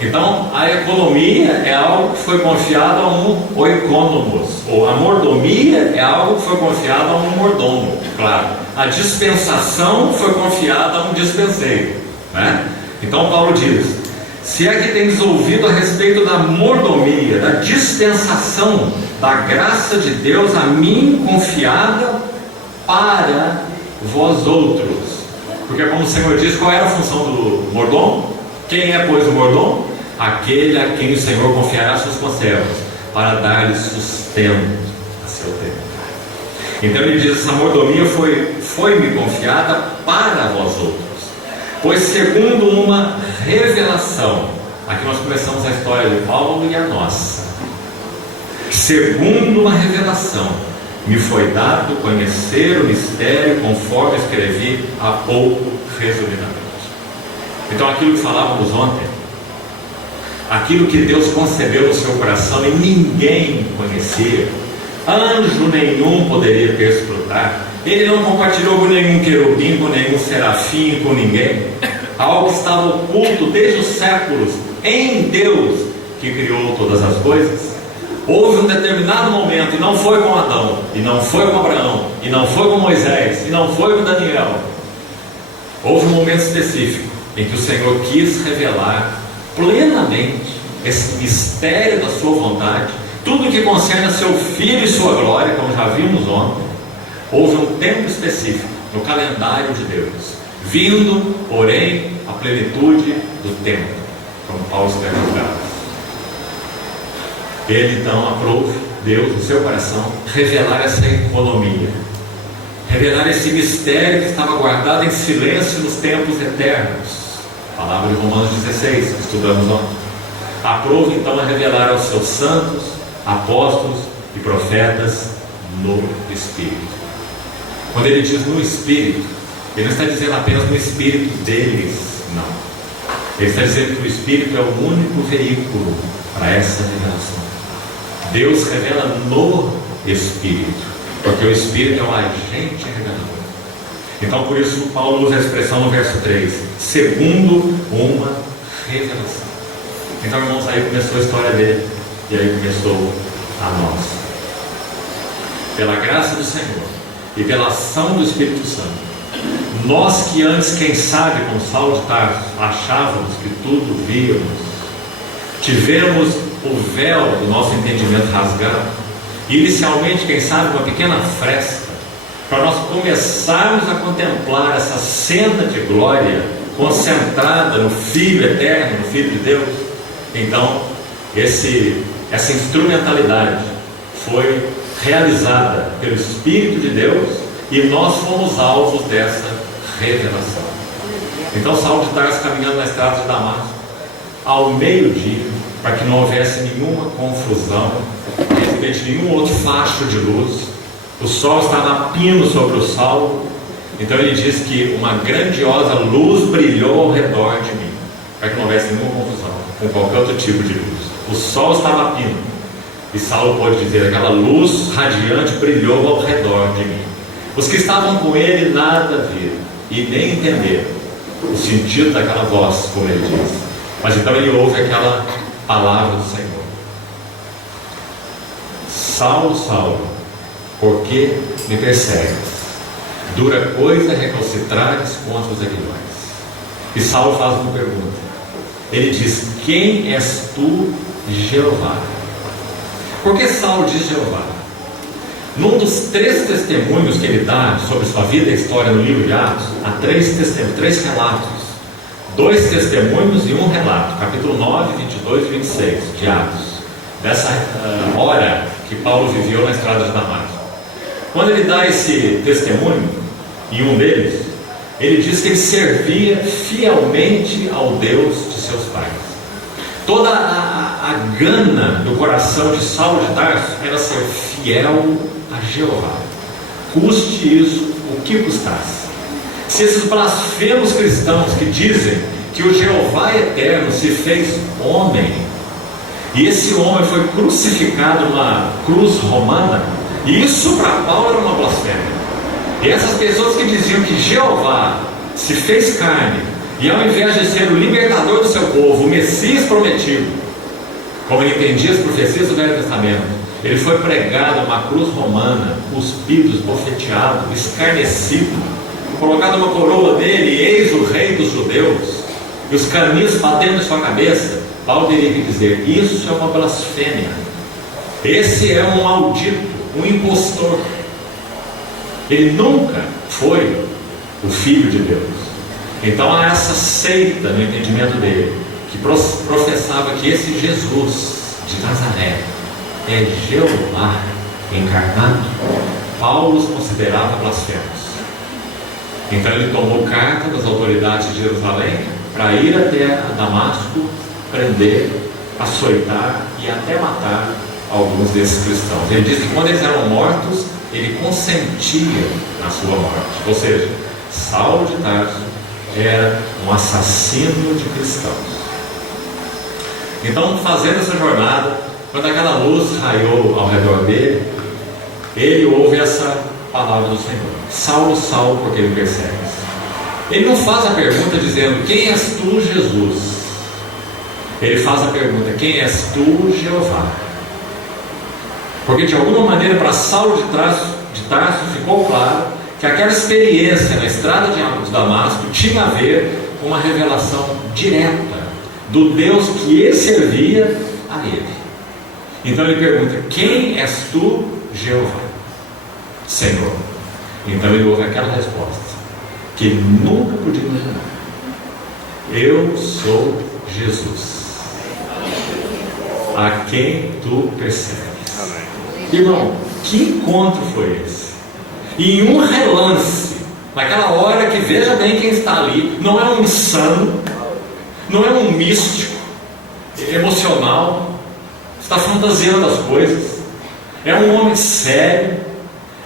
Então, a economia é algo que foi confiado a um oikonomos, ou a mordomia é algo que foi confiado a um mordomo, claro. A dispensação foi confiada a um dispenseiro, né? Então, Paulo diz: se é que tendes ouvido a respeito da mordomia, da dispensação da graça de Deus a mim confiada para vós outros. Porque, como o Senhor diz, qual era a função do mordomo? Quem é, pois, o mordomo? Aquele a quem o Senhor confiará suas conservas, para dar-lhe sustento a seu tempo. Então ele diz: essa mordomia foi-me confiada para vós outros, pois segundo uma revelação, aqui nós começamos a história de Paulo e a nossa. Segundo uma revelação, me foi dado conhecer o mistério, conforme escrevi há pouco resumidamente. Então aquilo que falávamos ontem, aquilo que Deus concebeu no seu coração e ninguém conhecia, anjo nenhum poderia perscrutar. Ele não compartilhou com nenhum querubim, com nenhum serafim, com ninguém. Algo que estava oculto desde os séculos em Deus, que criou todas as coisas. Houve um determinado momento, e não foi com Adão, e não foi com Abraão, e não foi com Moisés, e não foi com Daniel. Houve um momento específico em que o Senhor quis revelar plenamente esse mistério da sua vontade, tudo que concerne a seu Filho e sua glória, como já vimos ontem. Houve um tempo específico no calendário de Deus, vindo, porém, a plenitude do tempo, como Paulo escreve no Gálatas. Ele então aprove, Deus, no seu coração, revelar essa economia, revelar esse mistério que estava guardado em silêncio nos tempos eternos. Palavra de Romanos 16, que estudamos ontem. Aprove então a revelar aos seus santos, apóstolos e profetas no Espírito. Quando ele diz no Espírito, ele não está dizendo apenas no Espírito deles, não. Ele está dizendo que o Espírito é o único veículo para essa revelação. Deus revela no Espírito, porque o Espírito é um agente revelador. Então, por isso, Paulo usa a expressão no verso 3, segundo uma revelação. Então, irmãos, aí começou a história dele, e aí começou a nossa. Pela graça do Senhor e pela ação do Espírito Santo, nós que antes, quem sabe, com Saulo de Tarso, achávamos que tudo víamos, tivemos o véu do nosso entendimento rasgado, e inicialmente, quem sabe, uma pequena fresta, para nós começarmos a contemplar essa cena de glória concentrada no Filho eterno, no Filho de Deus. Então, essa instrumentalidade foi realizada pelo Espírito de Deus, e nós fomos alvos dessa revelação. Então, Saulo de Tarso, caminhando na estrada de Damasco, ao meio-dia, para que não houvesse nenhuma confusão, de repente nenhum outro facho de luz, o sol estava a pino sobre o Saulo. Então ele diz que uma grandiosa luz brilhou ao redor de mim, para que não houvesse nenhuma confusão com qualquer outro tipo de luz. O sol estava a pino, e Saulo pode dizer: aquela luz radiante brilhou ao redor de mim. Os que estavam com ele nada viram e nem entenderam o sentido daquela voz, como ele diz. Mas então ele ouve aquela palavra do Senhor: Saulo, Saulo, por que me persegues? Dura coisa recalcitrares contra os aguilhões. E Saulo faz uma pergunta. Ele diz: quem és tu, Jeová? Por que Saulo diz Jeová? Num dos 3 testemunhos que ele dá sobre sua vida e história no livro de Atos, há 3 testemunhos, 3 relatos, 2 testemunhos e 1 relato, capítulo 9, 22 e 26 de Atos, dessa hora que Paulo viveu na estrada de Damasco. Quando ele dá esse testemunho, em um deles, ele diz que ele servia fielmente ao Deus de seus pais. Toda a gana do coração de Saulo de Tarso era ser fiel a Jeová, custe isso o que custasse. Se esses blasfemos cristãos que dizem que o Jeová eterno se fez homem, e esse homem foi crucificado numa cruz romana, isso para Paulo era uma blasfêmia. E essas pessoas que diziam que Jeová se fez carne E ao invés de ser o libertador do seu povo, o Messias prometido, como ele entendia as profecias do Velho Testamento, ele foi pregado numa cruz romana, cuspido, esbofeteado, escarnecido, colocado uma coroa nele, eis o rei dos judeus, e os caminhos batendo em sua cabeça. Paulo teria que dizer: isso é uma blasfêmia, esse é um maldito, um impostor. Ele nunca foi o Filho de Deus. Então há essa seita no entendimento dele, que professava que esse Jesus de Nazaré é Jeová encarnado. Paulo os considerava blasfemos. Então ele tomou carta das autoridades de Jerusalém para ir até Damasco, prender, açoitar e até matar alguns desses cristãos. Ele diz que quando eles eram mortos, ele consentia na sua morte. Ou seja, Saulo de Tarso era um assassino de cristãos. Então, fazendo essa jornada, quando aquela luz raiou ao redor dele, ele ouve essa palavra do Senhor: Saulo, Saulo, por que me persegues? Ele não faz a pergunta dizendo: quem és tu, Jesus? Ele faz a pergunta: quem és tu, Jeová? Porque de alguma maneira para Saulo de Tarso ficou claro que aquela experiência na estrada de Damasco tinha a ver com uma revelação direta do Deus que ele servia a ele. Então ele pergunta: quem és tu, Jeová? Senhor. Então ele ouve aquela resposta que ele nunca podia imaginar: eu sou Jesus, a quem tu persegues. Irmão, que encontro foi esse? E em um relance, naquela hora que, veja bem quem está ali, não é um insano, não é um místico emocional, está fantasiando as coisas, é um homem sério,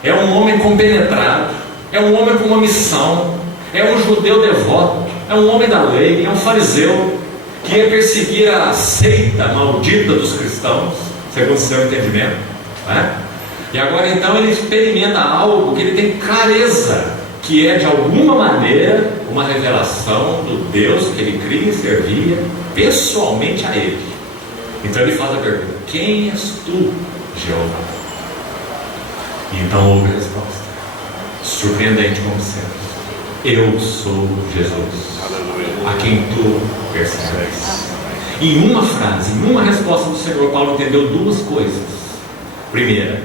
é um homem compenetrado, é um homem com uma missão, é um judeu devoto, é um homem da lei, é um fariseu que ia perseguir a seita maldita dos cristãos, segundo o seu entendimento, né? E agora então ele experimenta algo que ele tem clareza que é de alguma maneira uma revelação do Deus que ele cria e servia pessoalmente a ele. Então ele faz a pergunta: quem és tu, Jeová? E então houve a resposta, surpreendente como sempre: eu sou Jesus, a quem tu persegues. Em uma frase, em uma resposta do Senhor, Paulo entendeu duas coisas. Primeira,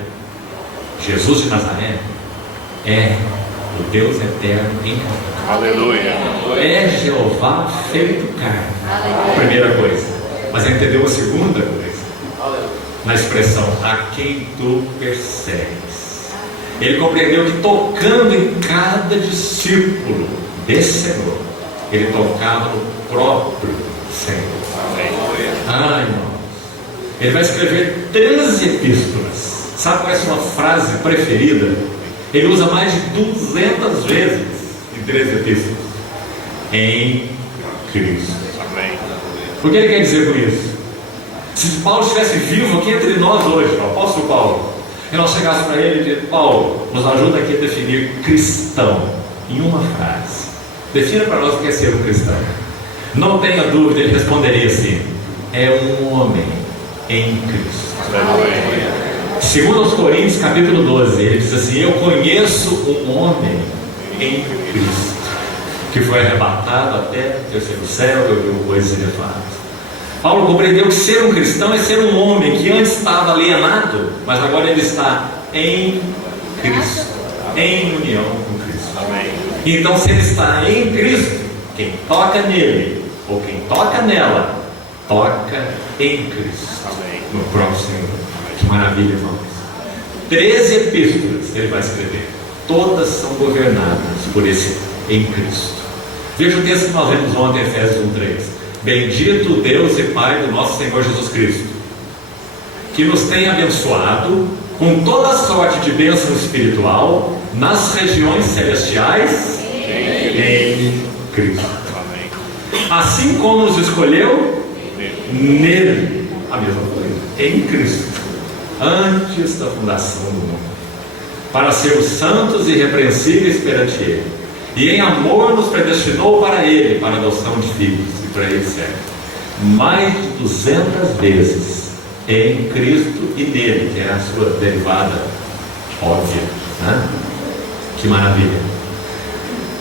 Jesus de Nazaré é o Deus eterno encarnado. Aleluia. É Jeová feito carne. Primeira coisa. Mas ele entendeu a segunda coisa na expressão: a quem tu persegues. Ele compreendeu que tocando em cada discípulo desse Senhor, ele tocava no próprio Senhor. Ah, irmãos, ele vai escrever 13 epístolas. Sabe qual é a sua frase preferida? Ele usa mais de 200 vezes em 13 epístolas: em Cristo. Amém. O que ele quer dizer com isso? Se Paulo estivesse vivo aqui entre nós hoje, o apóstolo Paulo, e nós chegássemos para ele e dissemos: Paulo, nos ajuda aqui a definir cristão em uma frase. Defina para nós o que é ser um cristão. Não tenha dúvida, ele responderia assim: é um homem em Cristo. Aleluia. Segundo aos Coríntios, capítulo 12, ele diz assim: eu conheço um homem em Cristo, que foi arrebatado até o terceiro céu, e ouviu coisas elevadas. Paulo compreendeu que ser um cristão é ser um homem que antes estava alienado, mas agora ele está em Cristo, em união com Cristo. Amém. Então, se ele está em Cristo, quem toca nele, ou quem toca nela, toca em Cristo. Amém. No próprio Senhor. Que maravilha, irmãos. 13 epístolas ele vai escrever, todas são governadas por esse em Cristo. Veja o texto que nós lemos ontem, Efésios 1:3. Bendito Deus e Pai do nosso Senhor Jesus Cristo, que nos tem abençoado com toda sorte de bênção espiritual nas regiões celestiais em Cristo. Amém. Assim como nos escolheu nele, a mesma coisa, em Cristo, antes da fundação do mundo, para sermos santos e irrepreensíveis perante Ele. e em amor nos predestinou para Ele, para a adoção de filhos, e para Ele serve. Mais de 200 vezes em Cristo e nele, que é a sua derivada óbvia, né? Que maravilha!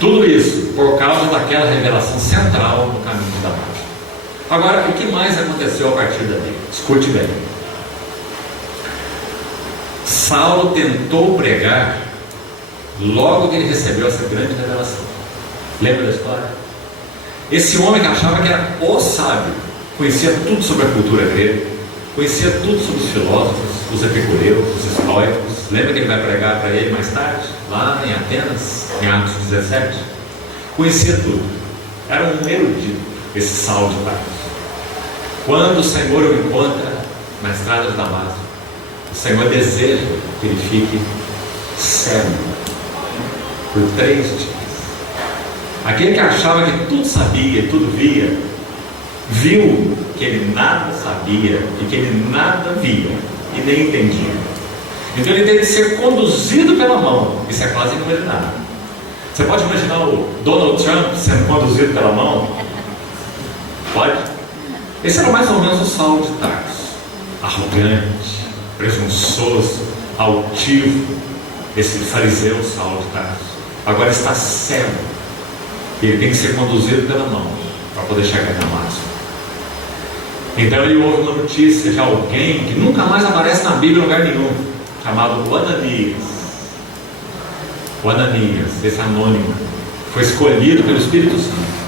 Tudo isso por causa daquela revelação central no caminho de Damasco. Agora, o que mais aconteceu a partir dali? Escute bem. Saulo tentou pregar logo que ele recebeu essa grande revelação. Lembra da história? Esse homem que achava que era o sábio, conhecia tudo sobre a cultura grega, conhecia tudo sobre os filósofos, os epicureus, os estoicos. Lembra que ele vai pregar para ele mais tarde, lá em Atenas, em Atos 17? Conhecia tudo. Era um erudito, esse Saulo de Tarso. Quando o Senhor o encontra na estrada de Damasco, o Senhor deseja que ele fique cego por 3 dias. Aquele que achava que tudo sabia, tudo via, viu que ele nada sabia e que ele nada via e nem entendia. Então ele teve que ser conduzido pela mão. Isso é quase inimaginável. Você pode imaginar o Donald Trump sendo conduzido pela mão? Pode? Esse era mais ou menos o Saulo de Tarso, arrogante, presunçoso, altivo. Esse fariseu Saulo de Tarso agora está cego. Ele tem que ser conduzido pela mão para poder chegar em Damasco. Então ele ouve uma notícia de alguém que nunca mais aparece na Bíblia em lugar nenhum, chamado Ananias. O Ananias, esse anônimo, foi escolhido pelo Espírito Santo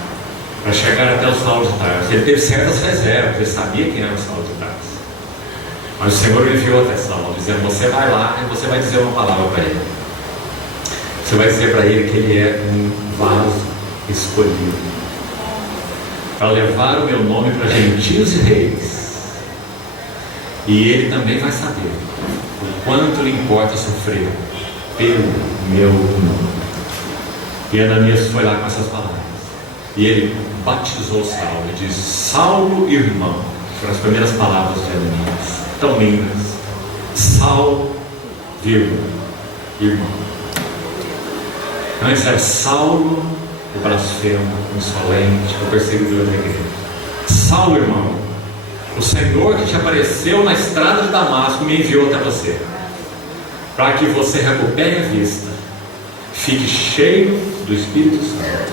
para chegar até o Saulo de Tarso. Ele teve certas reservas, ele sabia quem era o Saulo de Tarso. Mas o Senhor o enviou até Saulo, dizendo: você vai lá e você vai dizer uma palavra para ele. Você vai dizer para ele que ele é um vaso escolhido para levar o meu nome para gentios e reis. E ele também vai saber o quanto lhe importa sofrer pelo meu nome. E Ananias foi lá com essas palavras. E ele batizou Saulo e diz: Saulo, irmão. Foram as primeiras palavras de Ananias, tão lindas. Saulo, vírgula, irmão. Antes era Saulo, o blasfemo, o insolente, o perseguidor da igreja. Saulo, irmão, o Senhor que te apareceu na estrada de Damasco me enviou até você, para que você recupere a vista, fique cheio do Espírito Santo.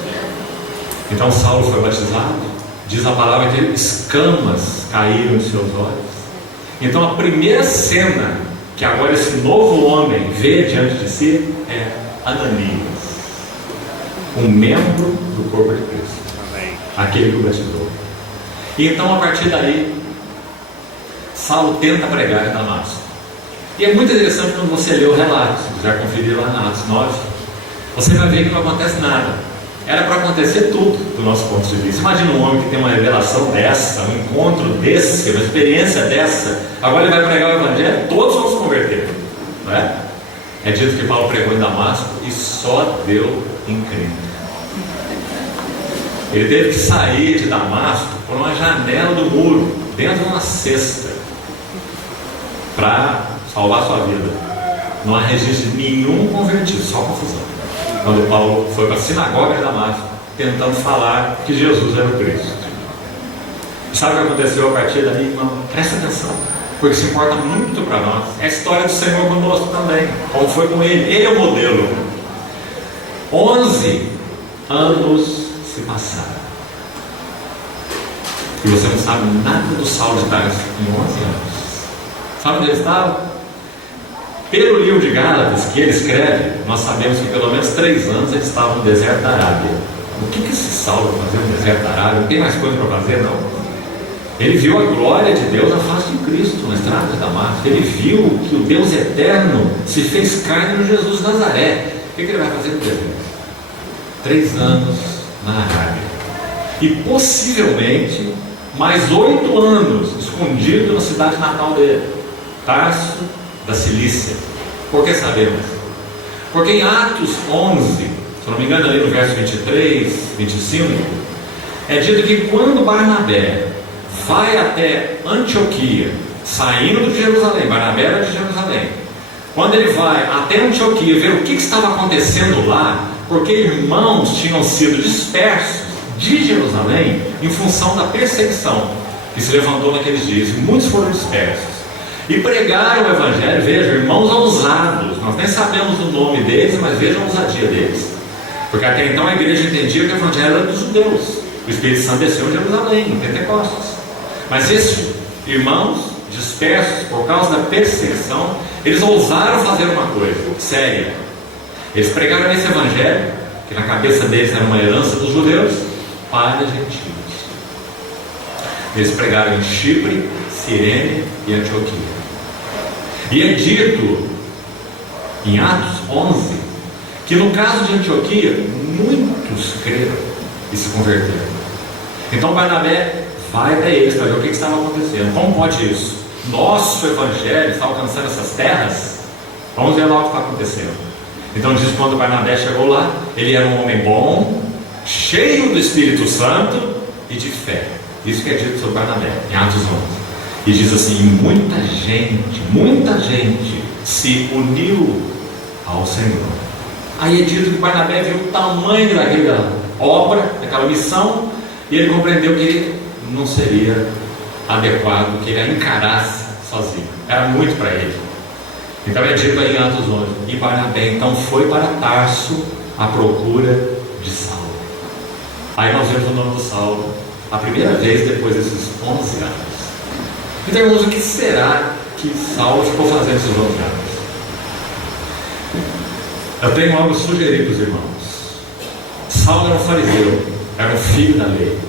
Então Saulo foi batizado. Diz a palavra que escamas caíram em seus olhos. Então a primeira cena que agora esse novo homem vê diante de si é Ananias, um membro do corpo de Cristo, aquele que o batizou. E então a partir daí Saulo tenta pregar em Damasco. E é muito interessante quando você lê o relato. Se quiser conferir lá na Atos 9, você vai ver que não acontece nada. Era para acontecer tudo do nosso ponto de vista. Imagina um homem que tem uma revelação dessa, um encontro desse, uma experiência dessa. Agora ele vai pregar o Evangelho, todos vão se converter, não é? É dito que Paulo pregou em Damasco e só deu encrenca. Ele teve que sair de Damasco por uma janela do muro, dentro de uma cesta, para salvar sua vida. Não há registro de nenhum convertido, só confusão. Quando Paulo foi para a sinagoga de Damasco, tentando falar que Jesus era o Cristo. Sabe o que aconteceu a partir daí, irmão? Presta atenção, porque isso importa muito para nós. É a história do Senhor conosco também, como foi com ele. Ele é o modelo. 11 anos se passaram. E você não sabe nada do Saulo de Tarso em 11 anos. Sabe onde ele estava? Pelo livro de Gálatas que ele escreve, nós sabemos que pelo menos 3 anos ele estava no deserto da Arábia. O que esse Saulo vai fazer no deserto da Arábia? Não tem mais coisa para fazer, não. Ele viu a glória de Deus na face de Cristo, na estrada de Damasco. Ele viu que o Deus eterno se fez carne no Jesus de Nazaré. O que ele vai fazer no deserto? 3 anos na Arábia. E possivelmente mais 8 anos escondido na cidade natal dele, Tarso da Cilícia. Por que sabemos? Porque em Atos 11, se não me engano ali no verso 23, 25, é dito que quando Barnabé vai até Antioquia, saindo de Jerusalém, Barnabé era de Jerusalém, quando ele vai até Antioquia ver o que estava acontecendo lá, porque irmãos tinham sido dispersos de Jerusalém em função da perseguição que se levantou naqueles dias. Muitos foram dispersos e pregaram o Evangelho. Veja, irmãos ousados, nós nem sabemos o nome deles, mas vejam a ousadia deles, porque até então a igreja entendia que o Evangelho era dos judeus. O Espírito Santo desceu em Jerusalém, em Pentecostes, mas esses irmãos dispersos por causa da perseguição, eles ousaram fazer uma coisa séria. Eles pregaram esse Evangelho, que na cabeça deles era uma herança dos judeus, para gentios. Eles pregaram em Chipre, Cirene e Antioquia. E é dito em Atos 11 que no caso de Antioquia muitos creram e se converteram. Então Barnabé vai até eles para ver o que estava acontecendo. Como pode isso? Nosso Evangelho está alcançando essas terras? Vamos ver lá o que está acontecendo. Então diz que quando Barnabé chegou lá, ele era um homem bom, cheio do Espírito Santo e de fé. Isso que é dito sobre Barnabé em Atos 11. E diz assim: muita gente se uniu ao Senhor. Aí é dito que Barnabé viu o tamanho daquela obra, daquela missão, e ele compreendeu que ele não seria adequado que ele a encarasse sozinho. Era muito para ele. Então é dito aí em Atos 11: e Barnabé então foi para Tarso à procura de Saulo. Aí nós vemos o nome do Saulo a primeira vez depois desses 11 anos. Então, irmãos, o que será que Saulo ficou fazendo esses 11 anos? Eu tenho algo a sugerir para os irmãos. Saulo era um fariseu, era um filho da lei,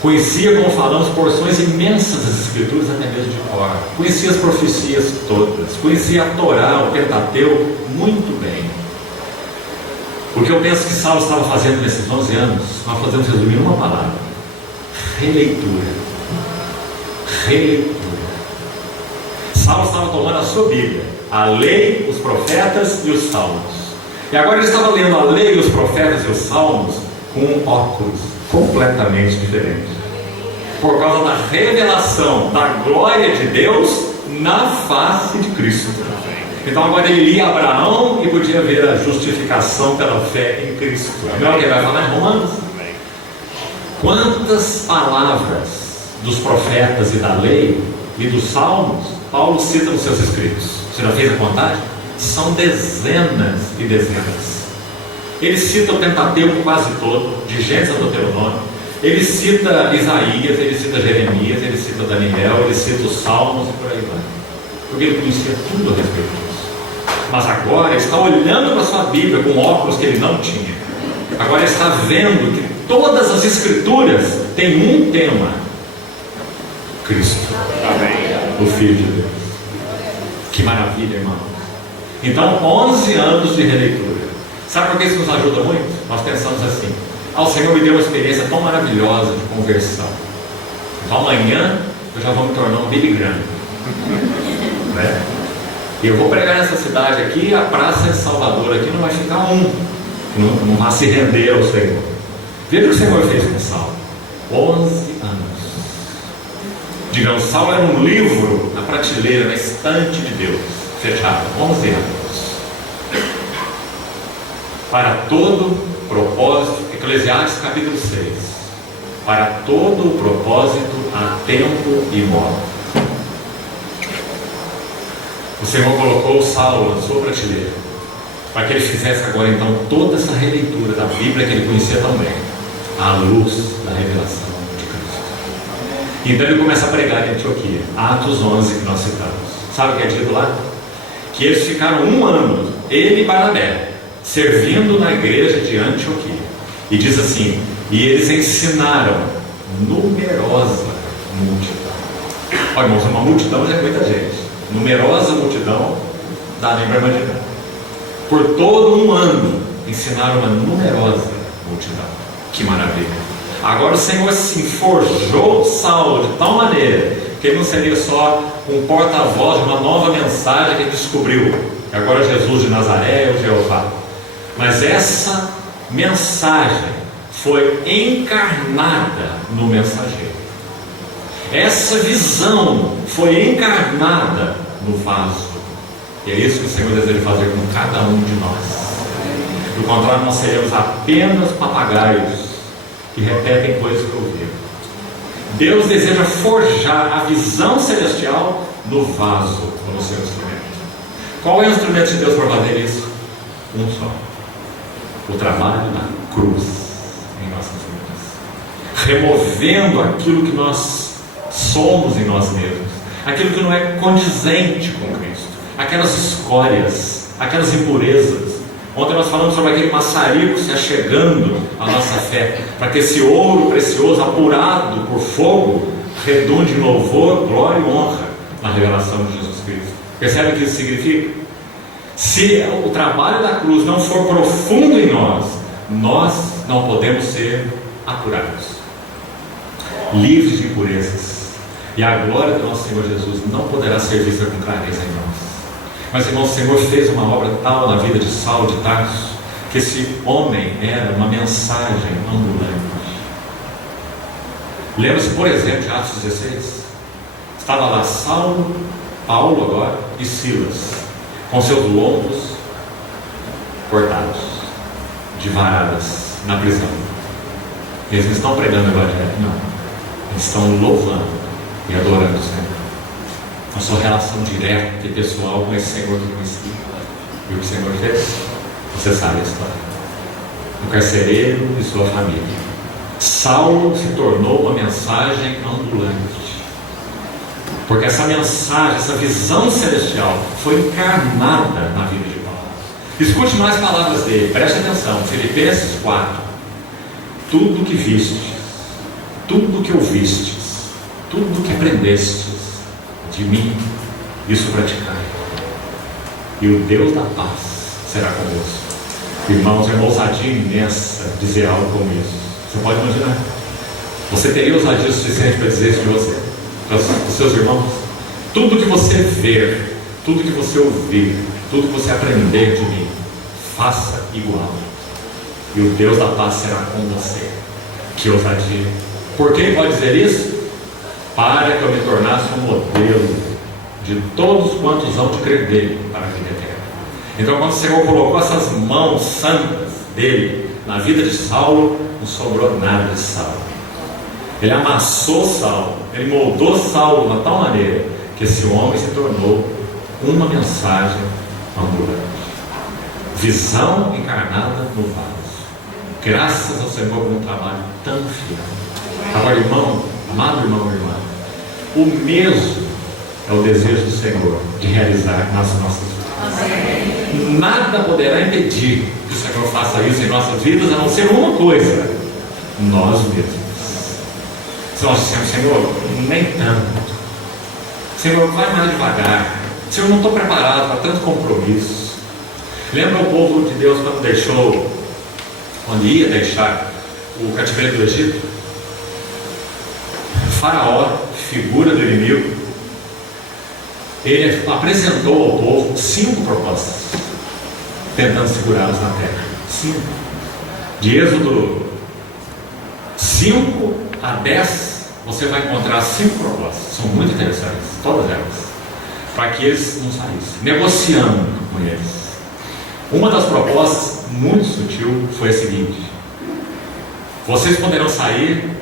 conhecia, como falamos, porções imensas das Escrituras, até mesmo de cor, conhecia as profecias todas, conhecia a Torá, o Pentateuco, muito bem. O que eu penso que Saulo estava fazendo nesses 11 anos, nós podemos resumir uma palavra: releitura. Saulo estava tomando a sua Bíblia, a lei, os profetas e os salmos, e agora ele estava lendo a lei, os profetas e os salmos com óculos completamente diferentes, por causa da revelação da glória de Deus na face de Cristo. Então agora ele lia Abraão e podia ver a justificação pela fé em Cristo. Agora ele vai falar em Romanos. Quantas palavras dos profetas e da lei e dos salmos Paulo cita nos seus escritos? Você já fez a contagem? São dezenas e dezenas. Ele cita o Pentateuco quase todo, de Gênesis a Deuteronômio. Ele cita Isaías, ele cita Jeremias, ele cita Daniel, ele cita os salmos e por aí vai, porque ele conhecia tudo a respeito disso. Mas agora ele está olhando para a sua Bíblia com óculos que ele não tinha. Agora ele está vendo que todas as Escrituras têm um tema: Cristo, o Filho de Deus. Que maravilha, irmão. Então 11 anos de releitura. Sabe por que isso nos ajuda muito? Nós pensamos assim: o Senhor me deu uma experiência tão maravilhosa de conversão, então amanhã eu já vou me tornar um Billy Graham, né? E eu vou pregar nessa cidade aqui, a praça de Salvador aqui não vai ficar não vai se render ao Senhor. Veja o que o Senhor fez com Saulo. 11 anos. Digamos, Saulo era um livro na prateleira, na estante de Deus, fechado. 11 anos. Para todo propósito, Eclesiastes capítulo 6, para todo o propósito há tempo e modo. O Senhor colocou Saulo na sua prateleira para que ele fizesse agora então toda essa releitura da Bíblia que ele conhecia tão bem, à luz da revelação de Cristo. Então ele começa a pregar em Antioquia, Atos 11 que nós citamos. Sabe o que é dito lá? Que eles ficaram 1 ano, ele e Barnabé, servindo na igreja de Antioquia. E diz assim: e eles ensinaram numerosa multidão. Olha, irmãos, uma multidão já é muita gente. Numerosa multidão, dá nem para imaginar. Por todo 1 ano ensinaram uma numerosa multidão. Que maravilha. Agora o Senhor se forjou Saulo de tal maneira que ele não seria só um porta-voz de uma nova mensagem que ele descobriu, que agora Jesus de Nazaré é o Jeová, mas essa mensagem foi encarnada no mensageiro. Essa visão foi encarnada no vaso. E é isso que o Senhor deseja fazer com cada um de nós. O contrário, nós seremos apenas papagaios que repetem coisas que ouviram. Deus deseja forjar a visão celestial no vaso, no seu instrumento. Qual é o instrumento de Deus para fazer isso? Um só: o trabalho da cruz em nossas vidas, removendo aquilo que nós somos em nós mesmos, aquilo que não é condizente com Cristo, aquelas escórias, aquelas impurezas. Ontem nós falamos sobre aquele maçarico se achegando à nossa fé, para que esse ouro precioso, apurado por fogo, redunde em louvor, glória e honra na revelação de Jesus Cristo. Percebe o que isso significa? Se o trabalho da cruz não for profundo em nós, nós não podemos ser apurados, livres de impurezas, e a glória do nosso Senhor Jesus não poderá ser vista com clareza em nós. Mas, irmão, o Senhor fez uma obra tal na vida de Saulo de Tarso, que esse homem era uma mensagem ambulante. Lembra-se, por exemplo, de Atos 16? Estava lá Paulo agora e Silas, com seus lombos cortados, de varadas, na prisão. Eles não estão pregando o Evangelho, não. Eles estão louvando e adorando o Senhor. A sua relação direta e pessoal com esse Senhor que conhecia. E o que o Senhor fez? Você sabe a história. O carcereiro e sua família. Saulo se tornou uma mensagem ambulante, porque essa mensagem, essa visão celestial foi encarnada na vida de Paulo. Escute mais palavras dele, preste atenção. Filipenses 4: tudo que vistes, tudo que ouvistes, tudo que aprendestes de mim, isso praticai, e o Deus da paz será convosco. Irmãos, é uma ousadia imensa dizer algo como isso. Você pode imaginar? Você teria ousadia suficiente para dizer isso de você, para os seus irmãos? Tudo que você ver, tudo que você ouvir, tudo que você aprender de mim, faça igual, e o Deus da paz será com você. Que ousadia! Por que pode dizer isso? Para que eu me tornasse um modelo de todos quantos hão de crer dele para a vida eterna. Então, quando o Senhor colocou essas mãos santas dele na vida de Saulo, não sobrou nada de Saulo. Ele amassou Saulo, ele moldou Saulo de tal maneira que esse homem se tornou uma mensagem ambulante. Visão encarnada no vaso. Graças ao Senhor por um trabalho tão fiel. Agora, irmão, amado irmão e irmã, o mesmo é o desejo do Senhor de realizar nas nossas vidas. Nada poderá impedir que o Senhor faça isso em nossas vidas, a não ser uma coisa: nós mesmos. Se nós dissemos: Senhor, nem tanto, Senhor, vai mais devagar, Senhor, não estou preparado para tanto compromisso. Lembra o povo de Deus quando ia deixar o cativeiro do Egito? Faraó, figura do inimigo, ele apresentou ao povo 5 propostas, tentando segurá-los na terra. 5. De Êxodo 5 a 10, você vai encontrar 5 propostas. São muito interessantes, todas elas, para que eles não saíssem, negociando com eles. Uma das propostas, muito sutil, foi a seguinte: vocês poderão sair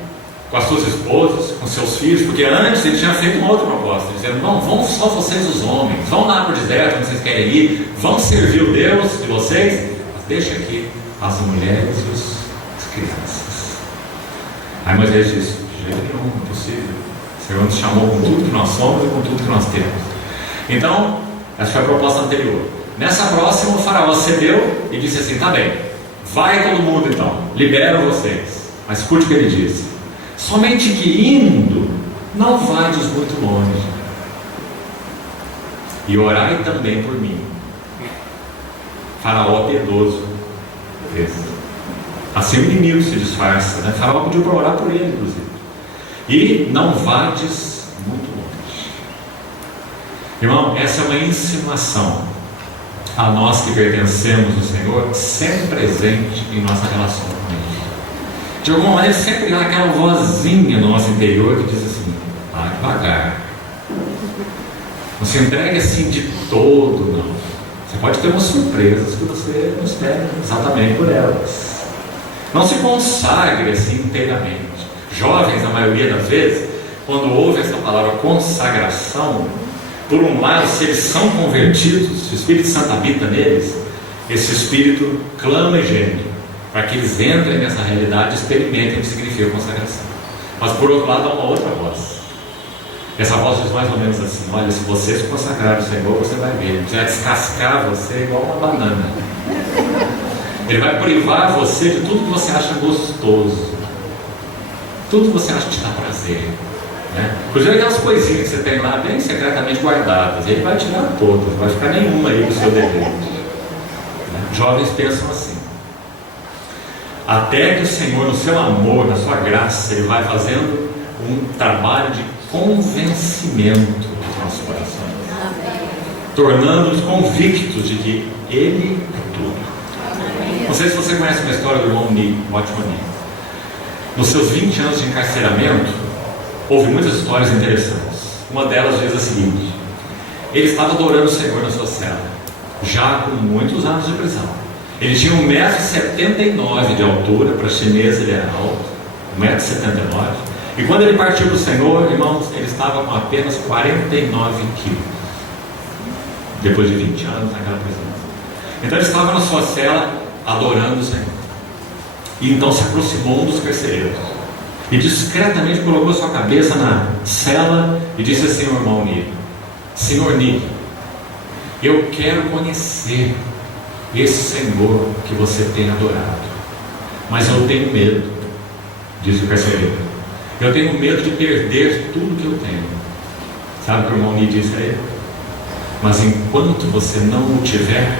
com as suas esposas, com seus filhos, porque antes ele tinha feito uma outra proposta, dizendo: não, vão só vocês os homens, vão lá para o deserto onde vocês querem ir, vão servir o Deus de vocês, mas deixa aqui as mulheres e as crianças. Aí Moisés disse: de jeito nenhum, impossível. O Senhor nos chamou com tudo que nós somos e com tudo que nós temos. Então, essa foi a proposta anterior. Nessa próxima, o faraó cedeu e disse assim: tá bem, vai todo mundo então, libera vocês. Mas escute o que ele disse: somente que indo, não vais muito longe, e orai também por mim. Faraó piedoso, assim o inimigo se disfarça, né? Faraó pediu para orar por ele, inclusive. E não vades muito longe. Irmão, essa é uma insinuação a nós que pertencemos ao Senhor, sempre presente em nossa relação com Ele. De alguma maneira, sempre há aquela vozinha no nosso interior que diz assim: vai devagar, não se entregue assim de todo, não. Você pode ter umas surpresas que você não espera exatamente por elas. Não se consagre assim inteiramente. Jovens, a maioria das vezes, quando ouvem essa palavra consagração, por um lado, se eles são convertidos, se o Espírito Santo habita neles, esse Espírito clama e geme, para que eles entrem nessa realidade e experimentem o que significa consagração. Mas por outro lado, há uma outra voz. Essa voz diz mais ou menos assim: olha, se você se consagrar ao Senhor, você vai ver, Ele vai descascar você igual uma banana. Ele vai privar você de tudo que você acha gostoso, tudo que você acha que te dá prazer, né? Inclusive aquelas coisinhas que você tem lá bem secretamente guardadas, Ele vai tirar todas, não vai ficar nenhuma aí do seu dever, né? Jovens pensam assim, até que o Senhor, no seu amor, na sua graça, Ele vai fazendo um trabalho de convencimento dos nossos corações, tornando-nos convictos de que Ele é tudo. Não sei se você conhece uma história do irmão Ni, ótimo Ni. Nos seus 20 anos de encarceramento, houve muitas histórias interessantes. Uma delas diz a seguinte: ele estava adorando o Senhor na sua cela, já com muitos anos de prisão. Ele tinha 1,79 m de altura, para chinês ele era alto, 1,79 m. E quando ele partiu para o Senhor, irmãos, ele estava com apenas 49 quilos, depois de 20 anos naquela prisão. Então ele estava na sua cela, adorando o Senhor. E então se aproximou um dos carcereiros e discretamente colocou sua cabeça na cela e disse assim ao irmão Ni: Senhor Ni, eu quero conhecer esse Senhor que você tem adorado, mas eu tenho medo. Disse o carcereiro: eu tenho medo de perder tudo que eu tenho. Sabe o que o irmão Ni disse a ele? Mas enquanto você não o tiver,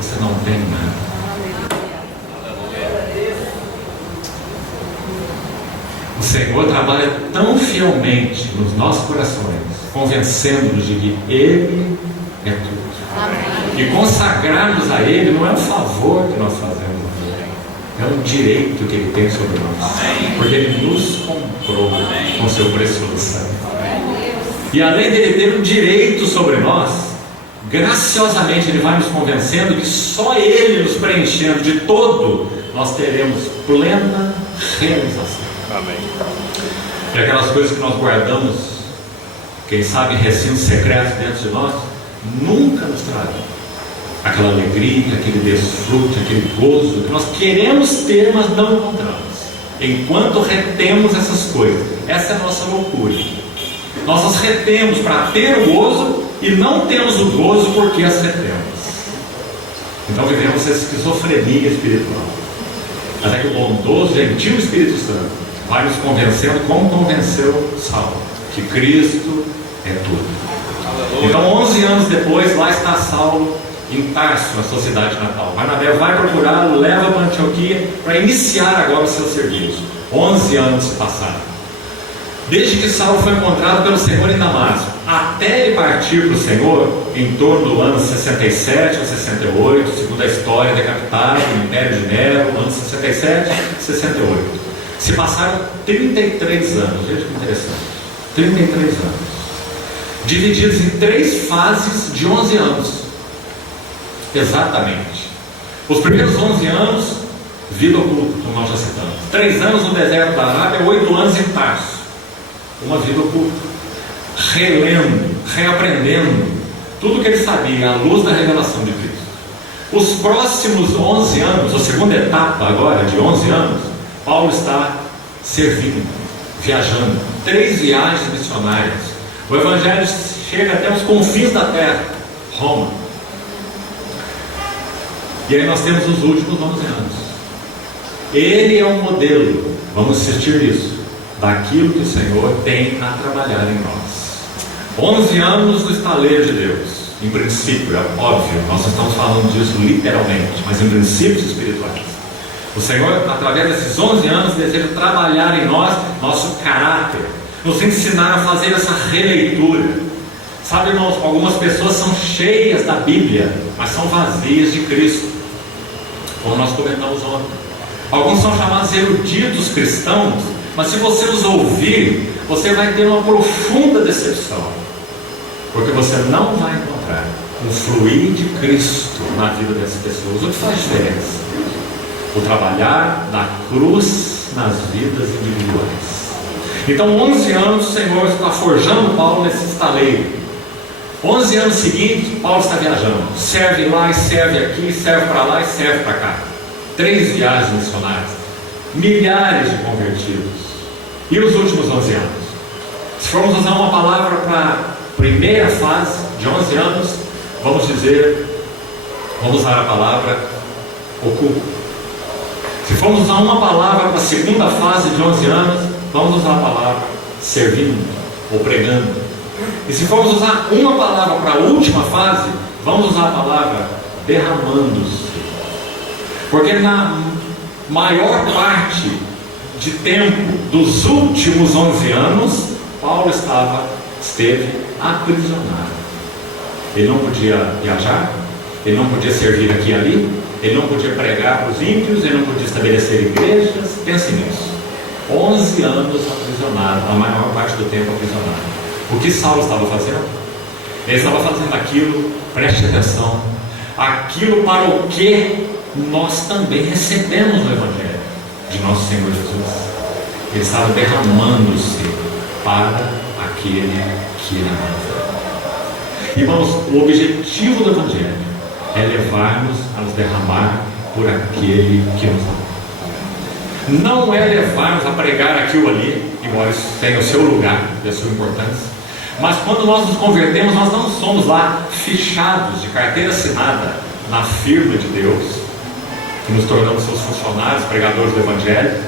você não tem nada. O Senhor trabalha tão fielmente nos nossos corações, convencendo-nos de que Ele é tudo. Amém. E consagrar-nos a Ele não é um favor que nós fazemos, é um direito que Ele tem sobre nós. Amém. Porque Ele nos comprou. Amém. Com seu precioso sangue. E além dele ter um direito sobre nós, graciosamente Ele vai nos convencendo que só Ele nos preenchendo de todo, nós teremos plena realização. Amém. E aquelas coisas que nós guardamos, quem sabe em recintos secretos dentro de nós, nunca nos trarão aquela alegria, aquele desfrute, aquele gozo que nós queremos ter, mas não encontramos, enquanto retemos essas coisas. Essa é a nossa loucura. Nós as retemos para ter o gozo e não temos o gozo porque as retemos. Então vivemos essa esquizofrenia espiritual, até que o bondoso, gentil Espírito Santo vai nos convencendo, como convenceu Saulo, que Cristo é tudo. Então 11 anos depois, lá está Saulo em Tarso, na sua cidade natal. Barnabé vai procurá-lo, leva para Antioquia para iniciar agora o seu serviço. 11 anos se passaram, desde que Saulo foi encontrado pelo Senhor em Damasco, até ele partir para o Senhor, em torno do ano 67 ou 68, segundo a história decapitada do Império de Nero, ano 67 e 68. Se passaram 33 anos, veja que interessante, 33 anos, divididos em 3 fases de 11 anos, exatamente. Os primeiros 11 anos, vida oculta, como nós já citamos, 3 anos no deserto da Arábia, 8 anos em Tarso, uma vida oculta, relendo, reaprendendo tudo o que ele sabia à luz da revelação de Cristo. Os próximos 11 anos, a segunda etapa agora de 11 anos, Paulo está servindo, viajando, 3 viagens missionárias. O Evangelho chega até os confins da terra, Roma. E aí nós temos os últimos 11 anos. Ele é um modelo, vamos insistir nisso, daquilo que o Senhor tem a trabalhar em nós. 11 anos no estaleiro de Deus. Em princípio, é óbvio, nós estamos falando disso literalmente, mas em princípios espirituais. O Senhor, através desses 11 anos, deseja trabalhar em nós, nosso caráter, nos ensinar a fazer essa releitura. Sabe, irmãos, algumas pessoas são cheias da Bíblia, mas são vazias de Cristo, como nós comentamos ontem. Alguns são chamados eruditos cristãos, mas se você os ouvir, você vai ter uma profunda decepção, porque você não vai encontrar um fluir de Cristo na vida dessas pessoas. O que faz diferença? O trabalhar da cruz nas vidas individuais. Então, 11 anos o Senhor está forjando Paulo nesse estaleiro. 11 anos seguintes, Paulo está viajando. Serve lá e serve aqui, serve para lá e serve para cá. 3 viagens missionárias. Milhares de convertidos. E os últimos 11 anos? Se formos usar uma palavra para a primeira fase de 11 anos, vamos usar a palavra oculto. Se formos usar uma palavra para a segunda fase de 11 anos, vamos usar a palavra servindo ou pregando. E se formos usar uma palavra para a última fase, vamos usar a palavra derramando-se. Porque na maior parte de tempo dos últimos 11 anos, Paulo esteve aprisionado. Ele não podia viajar, ele não podia servir aqui e ali, ele não podia pregar para os ímpios, ele não podia estabelecer igrejas. Pense nisso. 11 anos aprisionado, a maior parte do tempo aprisionado. O que Saulo estava fazendo? Ele estava fazendo aquilo, preste atenção, aquilo para o que nós também recebemos no Evangelho de nosso Senhor Jesus. Ele estava derramando-se para aquele que ele amava. Irmãos, o objetivo do Evangelho é levar-nos a nos derramar por aquele que nos ama. Não é levar-nos a pregar aqui ou ali, embora isso tenha o seu lugar e a sua importância, mas quando nós nos convertemos, nós não somos lá fichados de carteira assinada na firma de Deus, que nos tornamos seus funcionários, pregadores do Evangelho.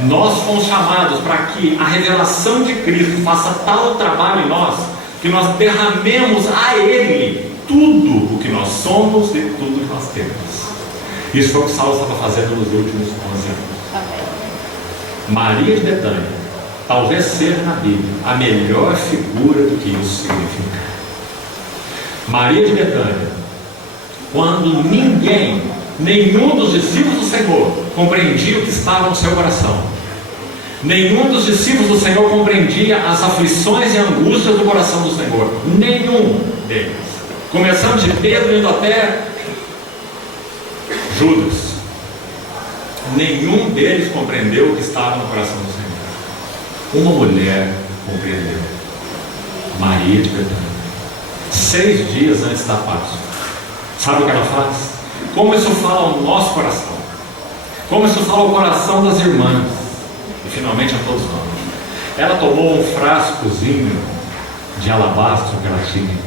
Nós fomos chamados para que a revelação de Cristo faça tal trabalho em nós, que nós derramemos a Ele tudo o que nós somos e tudo o que nós temos. Isso foi o que Saulo estava fazendo nos últimos 11 anos. Maria de Betânia talvez seja na Bíblia a melhor figura do que isso significa. Maria de Betânia, quando nenhum dos discípulos do Senhor compreendia o que estava no seu coração, nenhum dos discípulos do Senhor compreendia as aflições e angústias do coração do Senhor, nenhum deles, começando de Pedro indo até Judas, nenhum deles compreendeu o que estava no coração do Senhor. Uma mulher compreendeu, Maria de Betânia, 6 dias antes da Páscoa. Sabe o que ela faz? Como isso fala ao nosso coração, como isso fala ao coração das irmãs e finalmente a todos nós. Ela tomou um frascozinho de alabastro que ela tinha.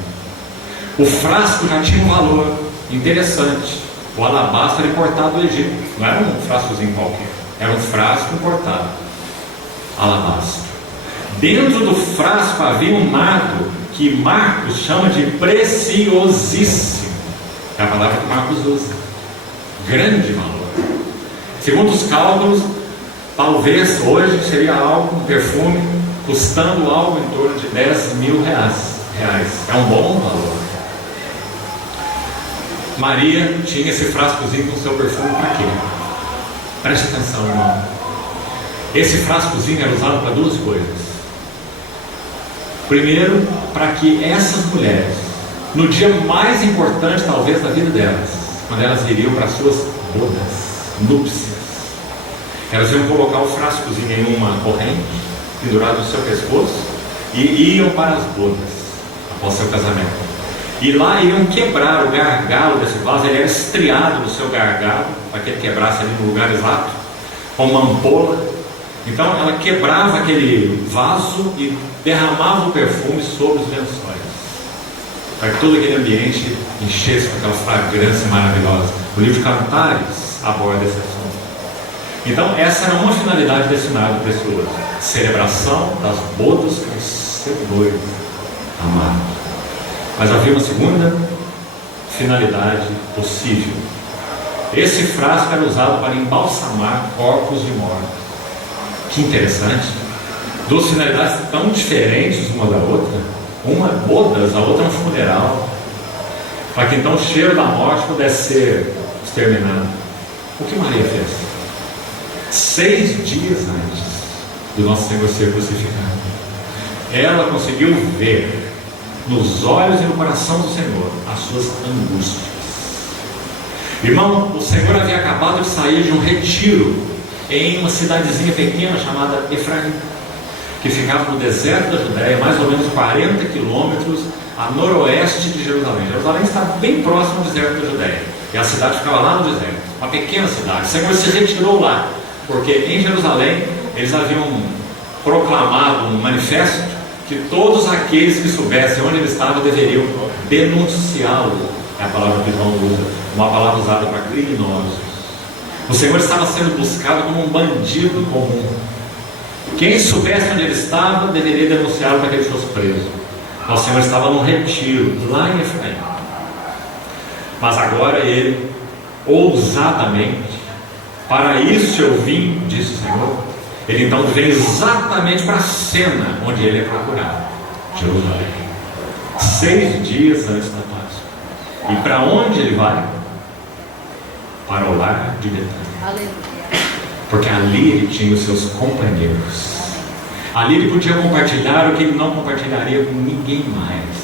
O frasco já tinha um valor interessante. O alabastro era importado do Egito, não era um frascozinho qualquer, era um frasco importado, alabastro. Dentro do frasco havia um nardo que Marcos chama de preciosíssimo. É a palavra que Marcos usa. Grande valor. Segundo os cálculos, talvez hoje seria algo, um perfume, custando algo em torno de 10 mil reais. É um bom valor. Maria tinha esse frascozinho com seu perfume para quê? Preste atenção, irmão. Esse frascozinho era usado para 2 coisas. Primeiro, para que essas mulheres, no dia mais importante talvez da vida delas, quando elas iriam para suas bodas, núpcias, elas iam colocar o frascozinho em uma corrente pendurado no seu pescoço e iam para as bodas após seu casamento. E lá iam quebrar o gargalo desse vaso. Ele era estriado no seu gargalo para que ele quebrasse ali no lugar exato, com uma ampola. Então ela quebrava aquele vaso e derramava o perfume sobre os lençóis, para que todo aquele ambiente enchesse com aquela fragrância maravilhosa. O livro de Cantares aborda esse assunto. Então essa era uma finalidade desse nardo precioso: celebração das bodas com o seu noivo amado. Mas havia uma segunda finalidade possível. Esse frasco era usado para embalsamar corpos de mortos. Que interessante. 2 finalidades tão diferentes uma da outra. Uma é bodas, a outra é um funeral, para que então o cheiro da morte pudesse ser exterminado. O que Maria fez? 6 dias antes do nosso Senhor ser crucificado, ela conseguiu ver nos olhos e no coração do Senhor as suas angústias. Irmão, o Senhor havia acabado de sair de um retiro em uma cidadezinha pequena chamada Efraim, que ficava no deserto da Judéia, mais ou menos 40 quilômetros a noroeste de Jerusalém. Jerusalém está bem próximo ao deserto da Judéia, e a cidade ficava lá no deserto, uma pequena cidade. O Senhor se retirou lá, porque em Jerusalém eles haviam proclamado um manifesto que todos aqueles que soubessem onde ele estava deveriam denunciá-lo. É a palavra que João usa, uma palavra usada para criminosos. O Senhor estava sendo buscado como um bandido comum. Quem soubesse onde ele estava deveria denunciá-lo para que ele fosse preso. Mas o Senhor estava num retiro lá em Efraim. Mas agora ele, ousadamente, para isso eu vim, disse o Senhor. Ele então vem exatamente para a cena onde ele é procurado, Jerusalém, 6 dias antes da Páscoa. E para onde ele vai? Para o lar de Betânia. Porque ali ele tinha os seus companheiros. Ali ele podia compartilhar o que ele não compartilharia com ninguém mais.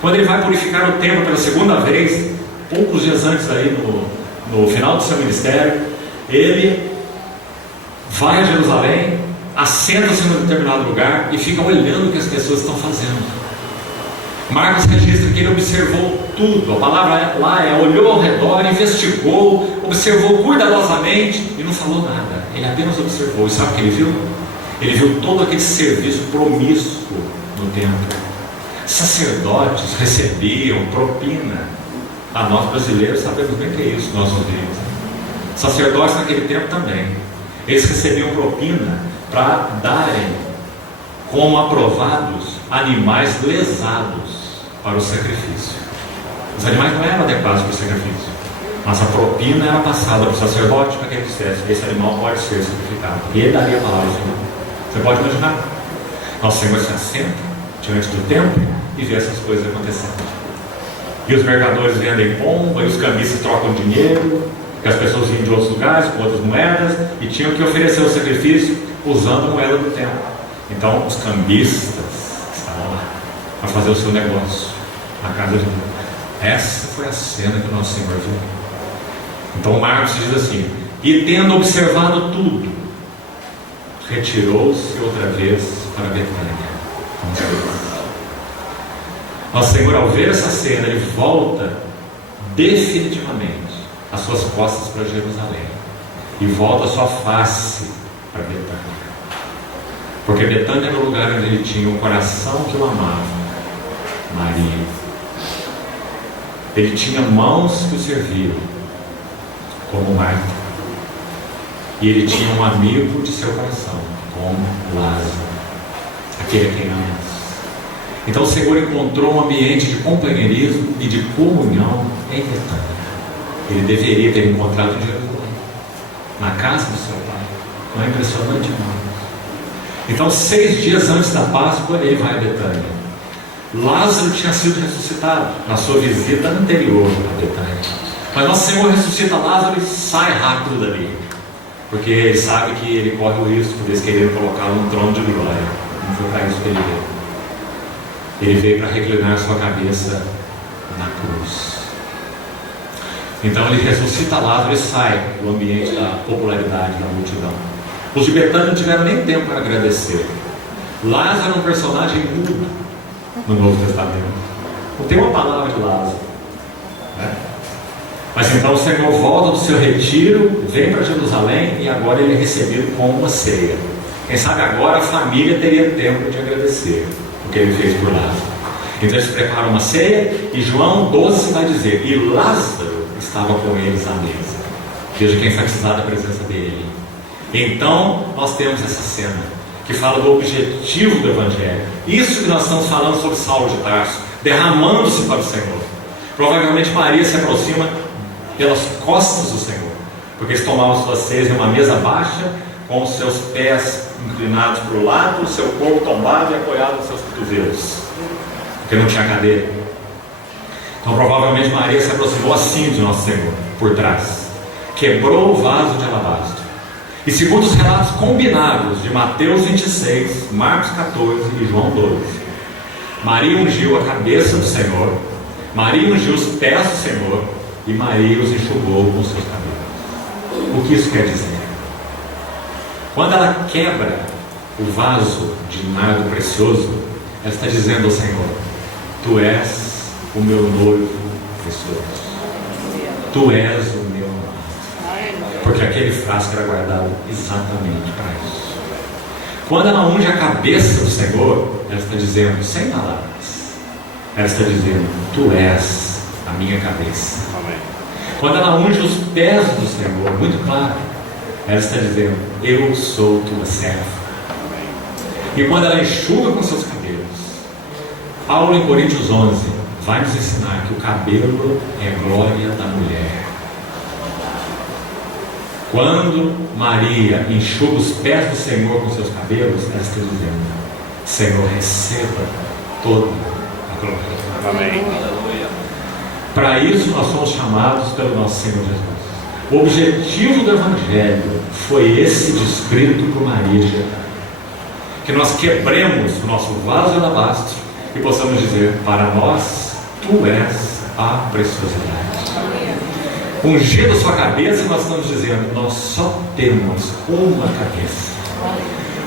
Quando ele vai purificar o templo pela segunda vez, poucos dias antes aí no final do seu ministério, ele vai a Jerusalém, assenta-se em um determinado lugar e fica olhando o que as pessoas estão fazendo. Marcos registra que ele observou tudo. A palavra lá é olhou ao redor, investigou, observou cuidadosamente e não falou nada. Ele apenas observou. E sabe o que ele viu? Ele viu todo aquele serviço promíscuo no templo. Sacerdotes recebiam propina. Nós brasileiros sabemos bem o que é isso, nossos dias. Sacerdotes naquele tempo também. Eles recebiam propina para darem como aprovados animais lesados para o sacrifício. Os animais não eram adequados para o sacrifício, mas a propina era passada para o sacerdote para que ele dissesse: esse animal pode ser sacrificado. E ele daria a palavra ao Senhor. Você pode imaginar? Nosso Senhor se assenta diante do templo e vê essas coisas acontecendo. E os mercadores vendem pomba, e os cambistas trocam dinheiro, que as pessoas vinham de outros lugares com outras moedas e tinham que oferecer o sacrifício usando a moeda do templo. Então os cambistas estavam lá para fazer o seu negócio na casa de Deus. Essa foi a cena que o nosso Senhor viu. Então Marcos diz assim: e tendo observado tudo, retirou-se outra vez para Betânia. Nosso Senhor, ao ver essa cena, ele volta definitivamente as suas costas para Jerusalém e volta a sua face para Betânia, porque Betânia era o lugar onde ele tinha um coração que o amava, Maria. Ele tinha mãos que o serviam, como Marta, e ele tinha um amigo de seu coração, como Lázaro, aquele a quem ama. Então o Senhor encontrou um ambiente de companheirismo e de comunhão em Betânia. Ele deveria ter encontrado em Jerusalém, na casa do seu pai. Não é impressionante, irmão? Então 6 dias antes da Páscoa ele vai a Betânia. Lázaro tinha sido ressuscitado na sua visita anterior a Betânia, mas nosso Senhor ressuscita Lázaro e sai rápido dali, porque ele sabe que ele corre o risco de eles quererem colocá-lo num trono de glória. Não foi para isso que ele veio. Ele veio para reclinar sua cabeça na cruz. Então ele ressuscita Lázaro e sai do ambiente da popularidade da multidão. Os de Betânia não tiveram nem tempo para agradecer. Lázaro é um personagem mudo no Novo Testamento. Não tem uma palavra de Lázaro, né? Mas então o Senhor volta do seu retiro, vem para Jerusalém e agora ele é recebido com uma ceia. Quem sabe agora a família teria tempo de agradecer o que ele fez por Lázaro. Então eles preparam uma ceia e João 12 vai dizer: e Lázaro estava com eles à mesa. Veja que é enfatizada a presença dele. Então nós temos essa cena que fala do objetivo do Evangelho. Isso que nós estamos falando sobre Saulo de Tarso, derramando-se para o Senhor. Provavelmente Maria se aproxima pelas costas do Senhor, porque eles tomavam suas ceias em uma mesa baixa, com os seus pés inclinados para o lado, o seu corpo tombado e apoiado nos seus cotovelos, porque não tinha cadeira. Então provavelmente Maria se aproximou assim de nosso Senhor, por trás, quebrou o vaso de alabastro, e segundo os relatos combinados de Mateus 26, Marcos 14 e João 12, Maria ungiu a cabeça do Senhor, Maria ungiu os pés do Senhor e Maria os enxugou com seus cabelos. O que isso quer dizer? Quando ela quebra o vaso de nardo precioso, ela está dizendo ao Senhor: Tu és o meu noivo precioso, Tu és o meu amado. Porque aquele frasco era guardado exatamente para isso. Quando ela unge a cabeça do Senhor, ela está dizendo, sem palavras, ela está dizendo: Tu és a minha cabeça. Amém. Quando ela unge os pés do Senhor, muito claro, ela está dizendo: Eu sou tua serva. Amém. E quando ela enxuga com seus cabelos, Paulo em Coríntios 11 vai nos ensinar que o cabelo é glória da mulher. Quando Maria enxuga os pés do Senhor com seus cabelos, ela está dizendo: Senhor, receba toda a glória. Amém. Para isso nós somos chamados pelo nosso Senhor Jesus. O objetivo do Evangelho foi esse descrito por Maria de Betânia. Que nós quebremos o nosso vaso de alabastro e possamos dizer: para nós, Tu és a preciosidade. Ungindo a sua cabeça, nós estamos dizendo: nós só temos uma cabeça.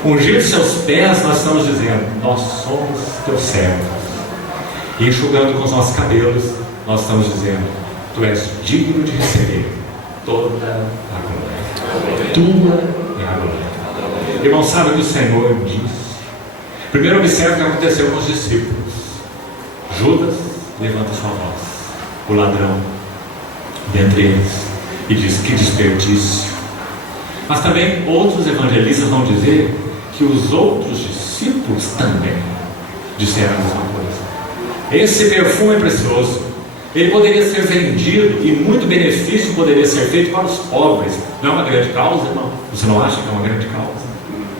Ungindo seus pés, nós estamos dizendo: nós somos teus servos. E enxugando com os nossos cabelos, nós estamos dizendo: Tu és digno de receber toda a glória. Tua é a glória. Irmão, sabe o que o Senhor disse? Primeiro observe o que aconteceu com os discípulos. Judas levanta sua voz, o ladrão dentre eles, e diz: que desperdício. Mas também outros evangelistas vão dizer que os outros discípulos também disseram a mesma coisa. Esse perfume é precioso, ele poderia ser vendido e muito benefício poderia ser feito para os pobres. Não é uma grande causa, irmão? Você não acha que é uma grande causa?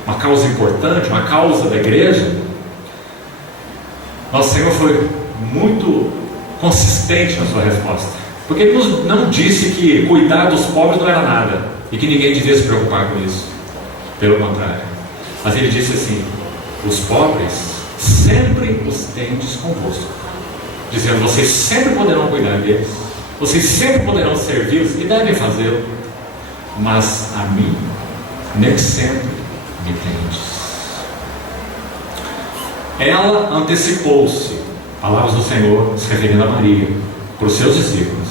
Uma causa importante, uma causa da igreja? Nosso Senhor foi muito consistente na sua resposta, porque Ele não disse que cuidar dos pobres não era nada e que ninguém devia se preocupar com isso. Pelo contrário, mas Ele disse assim: os pobres sempre os tendes convosco, dizendo: vocês sempre poderão cuidar deles, vocês sempre poderão servi-los e devem fazê-lo, mas a mim nem sempre me tendes. Ela antecipou-se, palavras do Senhor se referindo a Maria, para os seus discípulos.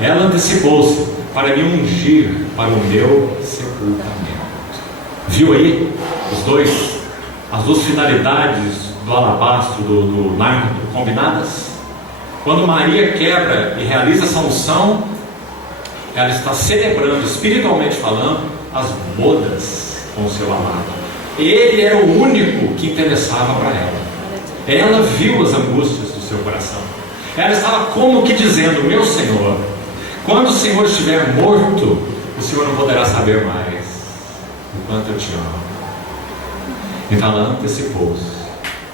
Ela antecipou-se para me ungir para o meu sepultamento. Viu aí as duas finalidades do alabastro, do nardo combinadas? Quando Maria quebra e realiza essa unção, ela está celebrando, espiritualmente falando, as bodas com o seu amado. Ele era o único que interessava para ela. Ela viu as angústias do seu coração. Ela estava como que dizendo: meu Senhor, quando o Senhor estiver morto, o Senhor não poderá saber mais o quanto eu te amo. Então ela antecipou-se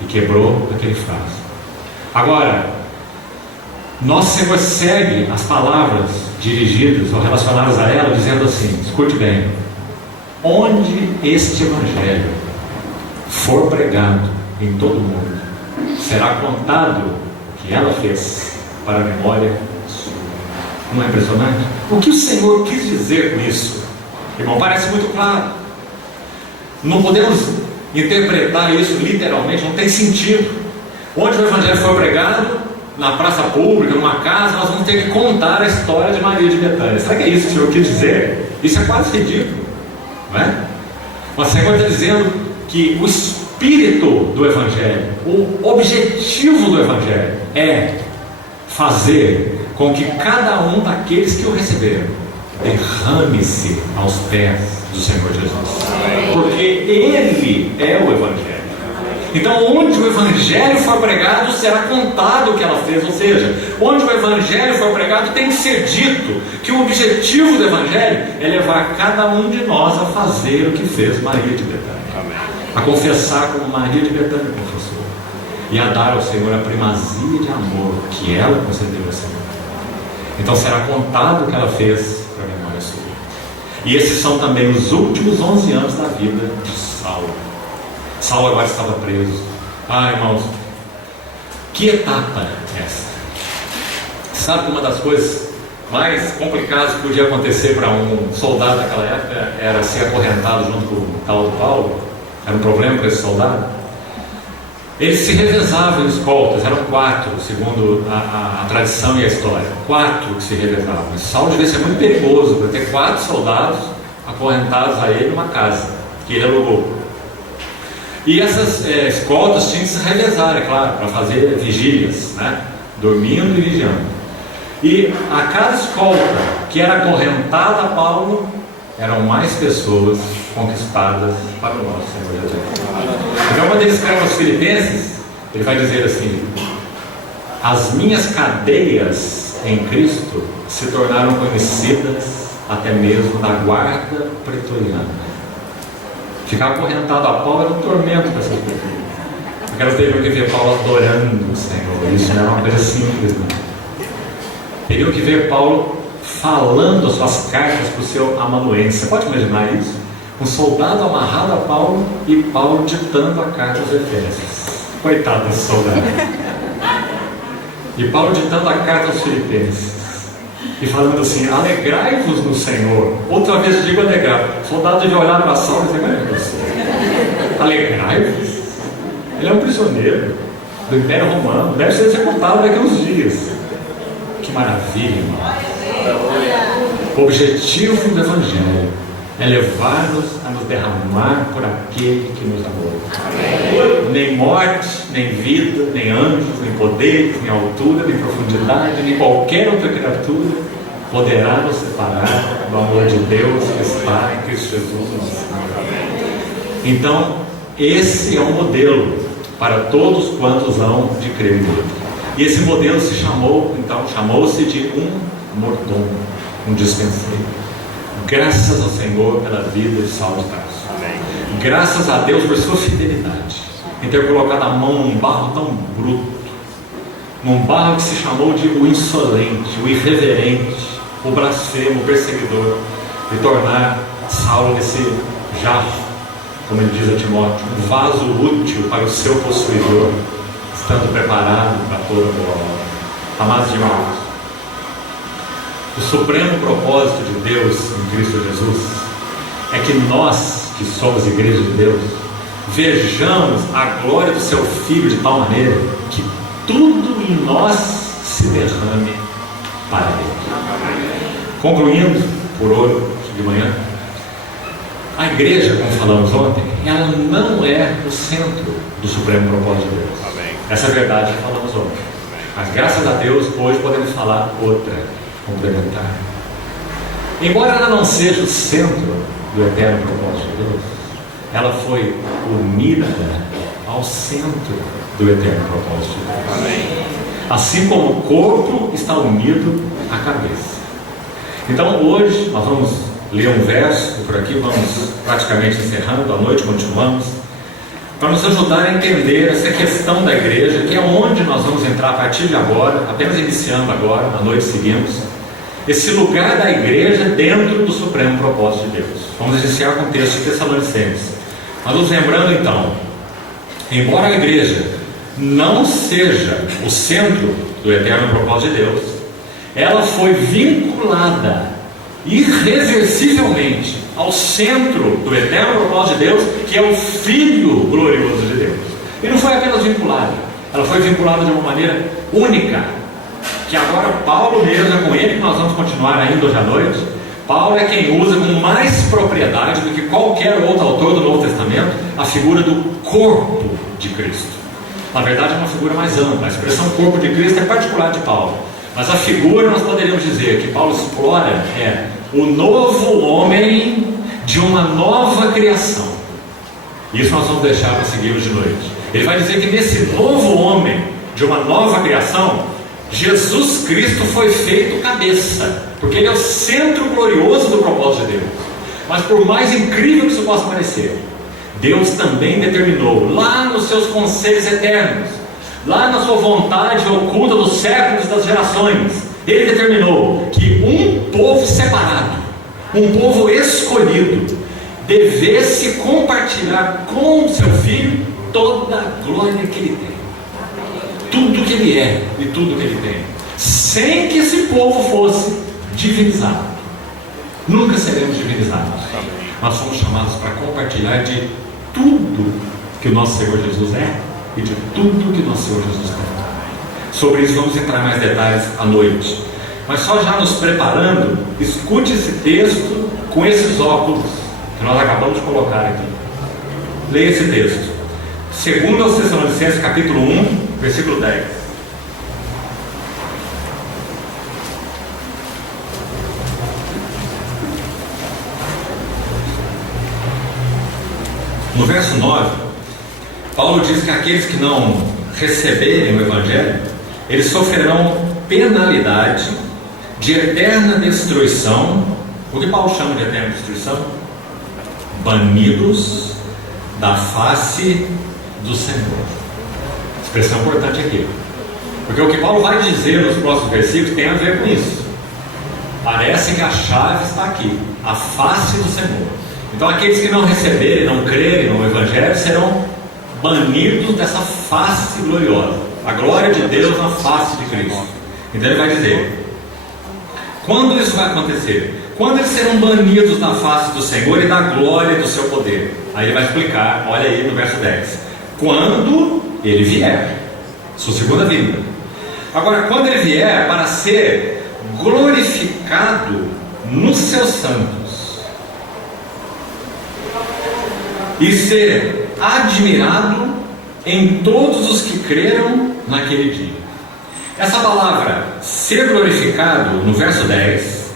e quebrou aquele frasco. Agora, nosso Senhor segue as palavras dirigidas ou relacionadas a ela, dizendo assim: escute bem, onde este Evangelho for pregado em todo o mundo, será contado o que ela fez para a memória sua. Não é impressionante? O que o Senhor quis dizer com isso? Irmão, parece muito claro. Não podemos interpretar isso literalmente, não tem sentido. Onde o Evangelho for pregado, na praça pública, numa casa, nós vamos ter que contar a história de Maria de Betânia. Será que é isso que o Senhor quis dizer? Isso é quase ridículo, não é? Mas o Senhor está dizendo que o espírito do Evangelho, o objetivo do Evangelho é fazer com que cada um daqueles que o receberam derrame-se aos pés do Senhor Jesus, porque Ele é o Evangelho. Então, onde o Evangelho for pregado, será contado o que ela fez. Ou seja, onde o Evangelho for pregado, tem que ser dito que o objetivo do Evangelho é levar cada um de nós a fazer o que fez Maria de Betânia. Amém. A confessar como Maria de Betânia confessou, e a dar ao Senhor a primazia de amor que ela concedeu ao Senhor. Então será contado o que ela fez para a memória sua. E esses são também os últimos 11 anos da vida de Saulo. Saulo agora estava preso. Irmãos, Que etapa é essa? Sabe que uma das coisas mais complicadas que podia acontecer para um soldado naquela época era ser acorrentado junto com o tal do Paulo? Era um problema para esse soldado? Eles se revezavam em escoltas, eram 4, segundo a tradição e a história. 4 que se revezavam. Saulo devia ser muito perigoso para ter 4 soldados acorrentados a ele numa casa que ele alugou. E essas escoltas tinham que se revezar, é claro, para fazer vigílias, né? Dormindo e vigiando. E a cada escolta que era acorrentada a Paulo, eram mais pessoas conquistadas para o nosso Senhor Jesus. Então, quando ele escreve aos Filipenses, ele vai dizer assim: as minhas cadeias em Cristo se tornaram conhecidas até mesmo na guarda pretoriana. Ficar acorrentado a Paulo era um tormento para essas pessoas, porque elas teriam que ver Paulo adorando o Senhor. Isso não era uma coisa simples, não. Teriam que ver Paulo falando as suas cartas para o seu amanuense. Você pode imaginar isso? Um soldado amarrado a Paulo e Paulo ditando a carta aos Efésios. Coitado desse soldado. E Paulo ditando a carta aos Filipenses e falando assim: alegrai-vos no Senhor. Outra vez digo alegrar. O soldado devia olhar para a Saulo e dizer: alegrai-vos. Ele é um prisioneiro do Império Romano, deve ser executado daqui a uns dias. Que maravilha, irmão. O objetivo do Evangelho é levar-nos a nos derramar por aquele que nos amou. Amém. Nem morte, nem vida, nem anjos, nem poderes, nem altura, nem profundidade, nem qualquer outra criatura poderá nos separar do amor de Deus que está em Cristo Jesus, nosso Senhor. Então, esse é um modelo para todos quantos hão de crer nele. E esse modelo chamou-se de um mordomo, um dispenseiro. Graças ao Senhor pela vida de Saulo de Tarso. Amém. Graças a Deus por sua fidelidade em ter colocado a mão num barro tão bruto, num barro que se chamou de o insolente, o irreverente, o blasfemo, o perseguidor, e tornar Saulo esse jarro, como ele diz a Timóteo, um vaso útil para o seu possuidor, estando preparado para toda boa obra. Amados irmãos, o supremo propósito de Deus em Cristo Jesus é que nós, que somos igreja de Deus, vejamos a glória do seu Filho de tal maneira que tudo em nós se derrame para Ele. Concluindo por hoje de manhã, a igreja, como falamos ontem, ela não é o centro do supremo propósito de Deus. Amém. Essa é a verdade que falamos ontem. Mas graças a Deus, hoje podemos falar outra, complementar. Embora ela não seja o centro do eterno propósito de Deus, ela foi unida ao centro do eterno propósito de Deus. Amém. Assim como o corpo está unido à cabeça. Então hoje nós vamos ler um verso, e por aqui vamos praticamente encerrando, à noite continuamos, para nos ajudar a entender essa questão da igreja, que é onde nós vamos entrar a partir de agora, apenas iniciando agora, à noite seguimos, esse lugar da igreja dentro do supremo propósito de Deus. Vamos iniciar com o texto de Tessalonicenses. Mas nos lembrando então, embora a igreja não seja o centro do eterno propósito de Deus, ela foi vinculada irreversivelmente ao centro do eterno propósito de Deus, que é o Filho glorioso de Deus. E não foi apenas vinculada, ela foi vinculada de uma maneira única, que agora Paulo mesmo, é com ele que nós vamos continuar ainda hoje à noite. Paulo é quem usa com mais propriedade do que qualquer outro autor do Novo Testamento a figura do corpo de Cristo. Na verdade é uma figura mais ampla, a expressão corpo de Cristo é particular de Paulo, mas a figura nós poderíamos dizer que Paulo explora é o novo homem de uma nova criação. Isso nós vamos deixar para seguir hoje de noite. Ele vai dizer que nesse novo homem de uma nova criação, Jesus Cristo foi feito cabeça, porque Ele é o centro glorioso do propósito de Deus. Mas por mais incrível que isso possa parecer, Deus também determinou, lá nos seus conselhos eternos, lá na sua vontade oculta dos séculos e das gerações, Ele determinou que um povo separado, um povo escolhido, devesse compartilhar com seu Filho toda a glória que Ele tem. tudo que ele é e tudo que ele tem, sem que esse povo fosse divinizado. Nunca seremos divinizados. Nós somos chamados para compartilhar de tudo que o nosso Senhor Jesus é e de tudo que o nosso Senhor Jesus tem. Sobre isso vamos entrar em mais detalhes à noite. Mas só já nos preparando, escute esse texto com esses óculos que nós acabamos de colocar aqui. Leia esse texto. 2 Tessalonicenses, capítulo 1, versículo 10. No verso 9, Paulo diz que aqueles que não receberem o Evangelho, eles sofrerão penalidade de eterna destruição. O que Paulo chama de eterna destruição? Banidos da face do Senhor. Expressão importante aqui, porque o que Paulo vai dizer nos próximos versículos tem a ver com isso. Parece que a chave está aqui, a face do Senhor. Então aqueles que não receberem, não crerem no Evangelho, serão banidos dessa face gloriosa, a glória de Deus na face de Cristo. Então ele vai dizer, quando isso vai acontecer? Quando eles serão banidos da face do Senhor e da glória do seu poder. Aí ele vai explicar, olha aí no verso 10. Quando ele vier, sua segunda vinda. Agora, quando ele vier para ser glorificado nos seus santos e ser admirado em todos os que creram naquele dia. Essa palavra ser glorificado no verso 10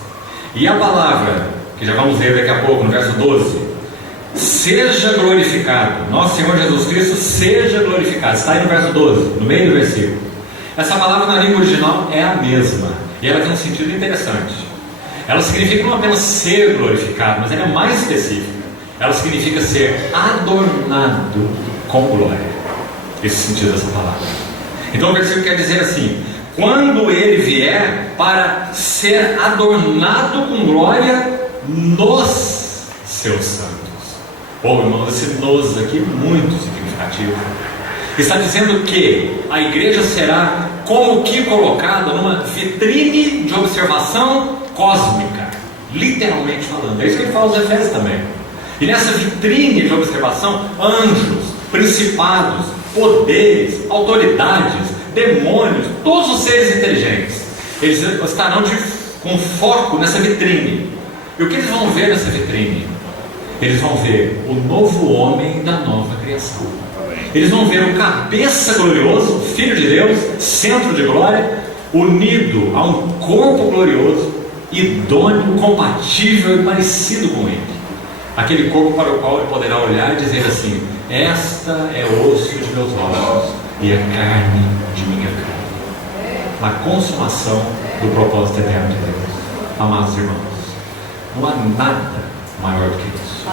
e a palavra que já vamos ver daqui a pouco no verso 12, seja glorificado, nosso Senhor Jesus Cristo seja glorificado, está aí no verso 12, no meio do versículo. Essa palavra na língua original é a mesma e ela tem um sentido interessante. Ela significa não apenas ser glorificado, mas ela é mais específica. Ela significa ser adornado com glória. Esse sentido dessa palavra. Então o versículo quer dizer assim: quando ele vier para ser adornado com glória nos seus santos. Bom, irmãos, esse nos aqui é muito significativo. Está dizendo que a igreja será como que colocada numa vitrine de observação cósmica, literalmente falando. É isso que ele fala aos Efésios também. E nessa vitrine de observação, anjos, principados, poderes, autoridades, demônios, todos os seres inteligentes, eles estarão com foco nessa vitrine. E o que eles vão ver nessa vitrine? Eles vão ver o novo homem da nova criação. Eles vão ver o cabeça glorioso, Filho de Deus, centro de glória, unido a um corpo glorioso, idôneo, compatível e parecido com ele. Aquele corpo para o qual ele poderá olhar e dizer assim: esta é osso de meus ossos e é carne de minha carne. Na consumação do propósito eterno de Deus. Amados irmãos, não há nada maior do que isso.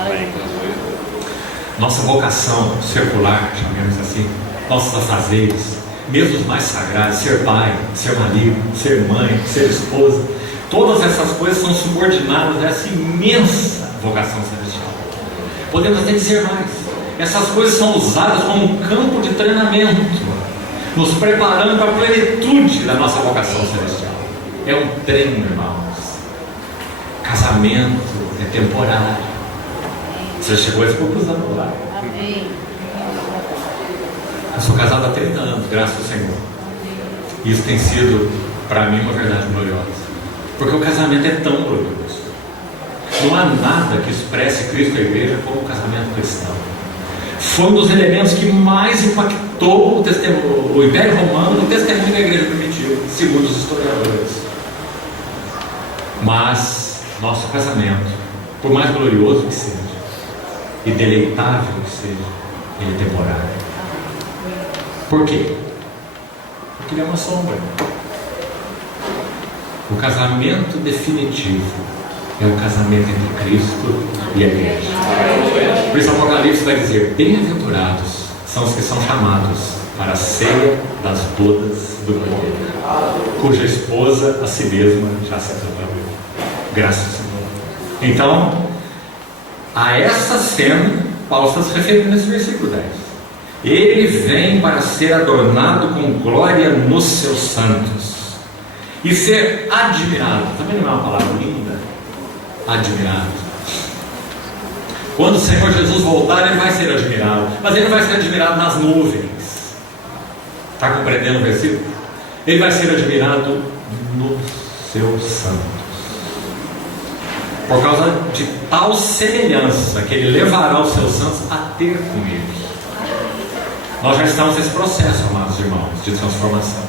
Nossa vocação secular, chamemos assim, nossos afazeres, mesmo os mais sagrados, ser pai, ser marido, ser mãe, ser esposa, todas essas coisas são subordinadas a essa imensa vocação celestial. Podemos até dizer mais: essas coisas são usadas como um campo de treinamento, nos preparando para a plenitude da nossa vocação celestial. É um treino, irmãos. Casamento é temporário. Você chegou a essa conclusão lá? Amém. Eu sou casado há 30 anos, graças ao Senhor. Isso tem sido para mim uma verdade gloriosa, porque o casamento é tão glorioso. Não há nada que expresse Cristo e a igreja como o casamento cristão. Foi um dos elementos que mais impactou o Império Romano, o testemunho da igreja primitiva, segundo os historiadores. Mas nosso casamento, por mais glorioso que seja e deleitável que seja, ele é temporário. Por quê? Porque ele é uma sombra. O casamento definitivo é o casamento entre Cristo e a igreja. Por isso o Apocalipse vai dizer: bem-aventurados são os que são chamados para a ceia das bodas do Cordeiro, cuja esposa a si mesma já se preparou. Graças ao Senhor. Então, a essa cena Paulo está se referindo nesse versículo 10. Ele vem para ser adornado com glória nos seus santos e ser admirado. Também não é uma palavra linda? Admirado. Quando o Senhor Jesus voltar, Ele vai ser admirado, mas Ele não vai ser admirado nas nuvens. Está compreendendo o versículo? Ele vai ser admirado nos seus santos, por causa de tal semelhança que Ele levará os seus santos a ter com Ele. Nós já estamos nesse processo, amados irmãos, de transformação.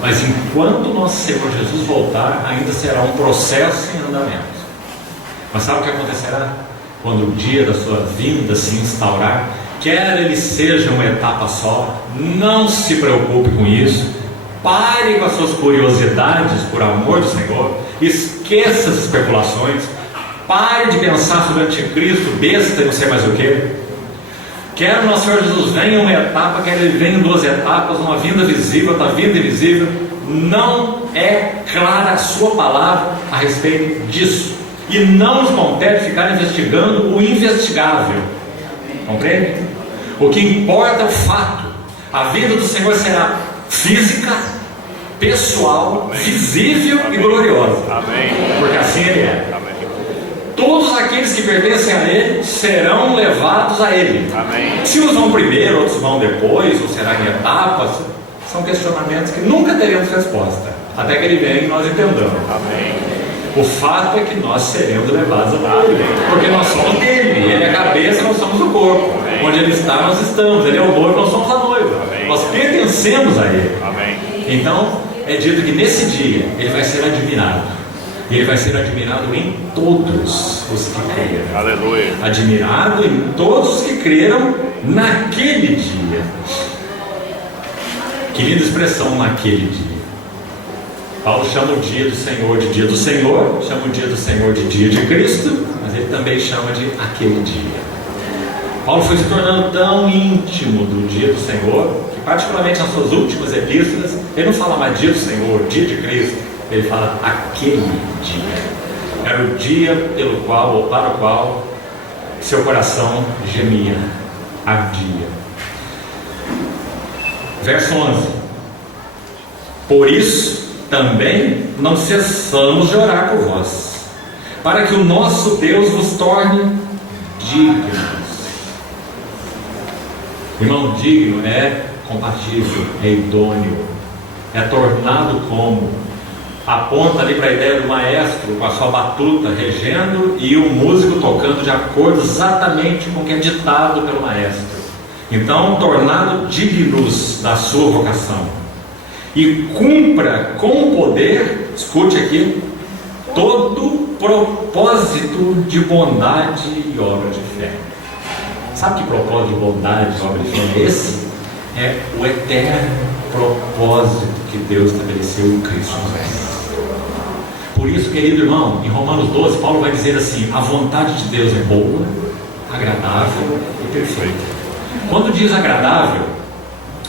Mas enquanto nosso Senhor Jesus voltar, ainda será um processo em andamento. Mas sabe o que acontecerá? Quando o dia da sua vinda se instaurar, quer ele seja uma etapa só, não se preocupe com isso. Pare com as suas curiosidades, por amor do Senhor. Esqueça as especulações. Pare de pensar sobre o anticristo, besta e não sei mais o que. Quer o nosso Senhor Jesus venha em uma etapa, quer Ele venha em 2 etapas, uma vinda visível, outra vinda invisível. Não é clara a sua palavra a respeito disso. E não nos compete ficar investigando o investigável. Compreende? O que importa é o fato. A vinda do Senhor será física, pessoal, visível e gloriosa. Amém. Porque assim Ele é. Amém. Todos aqueles que pertencem a Ele serão levados a Ele. Amém. Se uns vão primeiro, outros vão depois, ou será em etapas, são questionamentos que nunca teremos resposta, até que Ele venha e nós entendamos. Amém. O fato é que nós seremos levados a Ele, porque nós somos dele. Ele é a cabeça, nós somos o corpo. Amém. Onde Ele está, nós estamos. Ele é o noivo, nós somos a noiva. Amém. Nós pertencemos a Ele. Amém. Então, é dito que nesse dia Ele vai ser admirado. E Ele vai ser admirado em todos os que creram. Aleluia. Admirado em todos os que creram naquele dia. Que linda expressão, naquele dia. Paulo chama o dia do Senhor de dia do Senhor, chama o dia do Senhor de dia de Cristo, mas ele também chama de aquele dia. Paulo foi se tornando tão íntimo do dia do Senhor, que particularmente nas suas últimas epístolas, ele não fala mais dia do Senhor, dia de Cristo, ele fala aquele dia. Era o dia pelo qual, ou para o qual, seu coração gemia, ardia. Verso 11. Por isso também não cessamos de orar por vós, para que o nosso Deus vos torne dignos. Irmão, digno é compatível, é idôneo, é tornado como. Aponta ali para a ideia do maestro com a sua batuta regendo e o músico tocando de acordo exatamente com o que é ditado pelo maestro. Então, tornado dignos da sua vocação, e cumpra com poder, escute aqui, todo propósito de bondade e obra de fé. Sabe que propósito de bondade e obra de fé é esse? É o eterno propósito que Deus estabeleceu em Cristo Jesus. Por isso, querido irmão, em Romanos 12, Paulo vai dizer assim: a vontade de Deus é boa, agradável e perfeita. Quando diz agradável,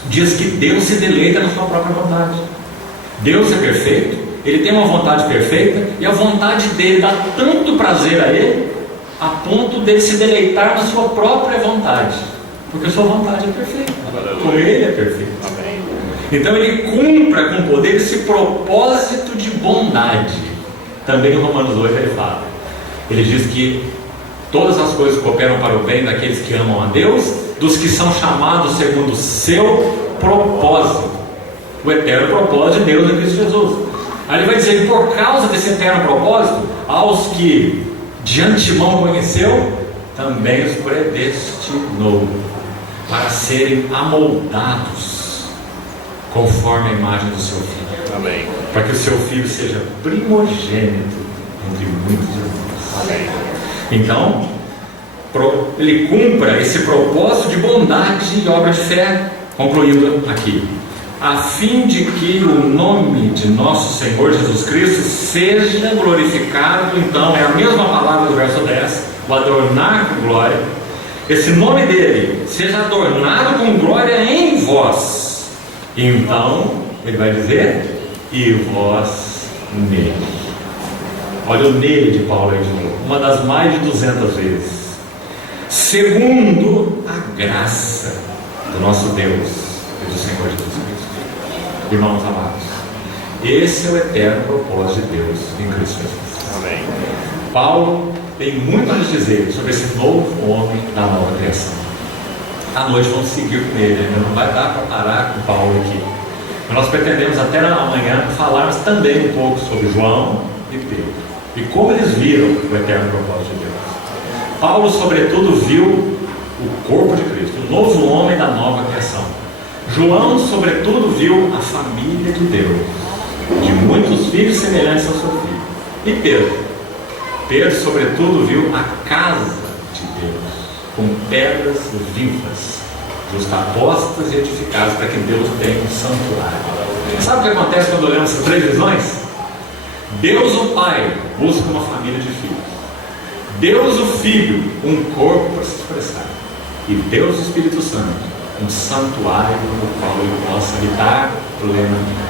diz que Deus se deleita na sua própria vontade. Deus é perfeito, Ele tem uma vontade perfeita, e a vontade dele dá tanto prazer a Ele, a ponto dele se deleitar na sua própria vontade, porque a sua vontade é perfeita, com Ele é perfeito. Amém. Então Ele cumpra com poder esse propósito de bondade. Também em Romanos 8 ele fala, ele diz que todas as coisas cooperam para o bem daqueles que amam a Deus, dos que são chamados segundo o seu propósito, o eterno propósito de Deus em Cristo Jesus. Aí ele vai dizer que por causa desse eterno propósito, aos que de antemão conheceu, também os predestinou para serem amoldados conforme a imagem do seu Filho. Amém. Para que o seu Filho seja primogênito entre muitos irmãos. Amém. Então, ele cumpra esse propósito de bondade e obra de fé, concluindo aqui, a fim de que o nome de nosso Senhor Jesus Cristo seja glorificado. Então é a mesma palavra do verso 10, o adornar com glória. Esse nome dele seja adornado com glória em vós. Então ele vai dizer, e vós nele. Olha o nele de Paulo aí de novo, uma das mais de 200 vezes. Segundo a graça do nosso Deus e do Senhor Jesus Cristo. Irmãos amados, esse é o eterno propósito de Deus em Cristo Jesus. Amém. Paulo tem muito a nos dizer sobre esse novo homem da nova criação. À noite vamos seguir com ele, ainda não vai dar para parar com Paulo aqui. Mas nós pretendemos até amanhã falarmos também um pouco sobre João e Pedro e como eles viram o eterno propósito de Deus. Paulo, sobretudo, viu o corpo de Cristo, o novo homem da nova criação. João, sobretudo, viu a família de Deus, de muitos filhos semelhantes ao seu filho. E Pedro, sobretudo, viu a casa de Deus, com pedras vivas, justapostas e edificadas, para que Deus tenha um santuário. Sabe o que acontece quando olhamos essas três visões? Deus, o Pai, busca uma família de filhos. Deus, o Filho, um corpo para se expressar. E Deus, o Espírito Santo, um santuário no qual ele possa habitar plenamente.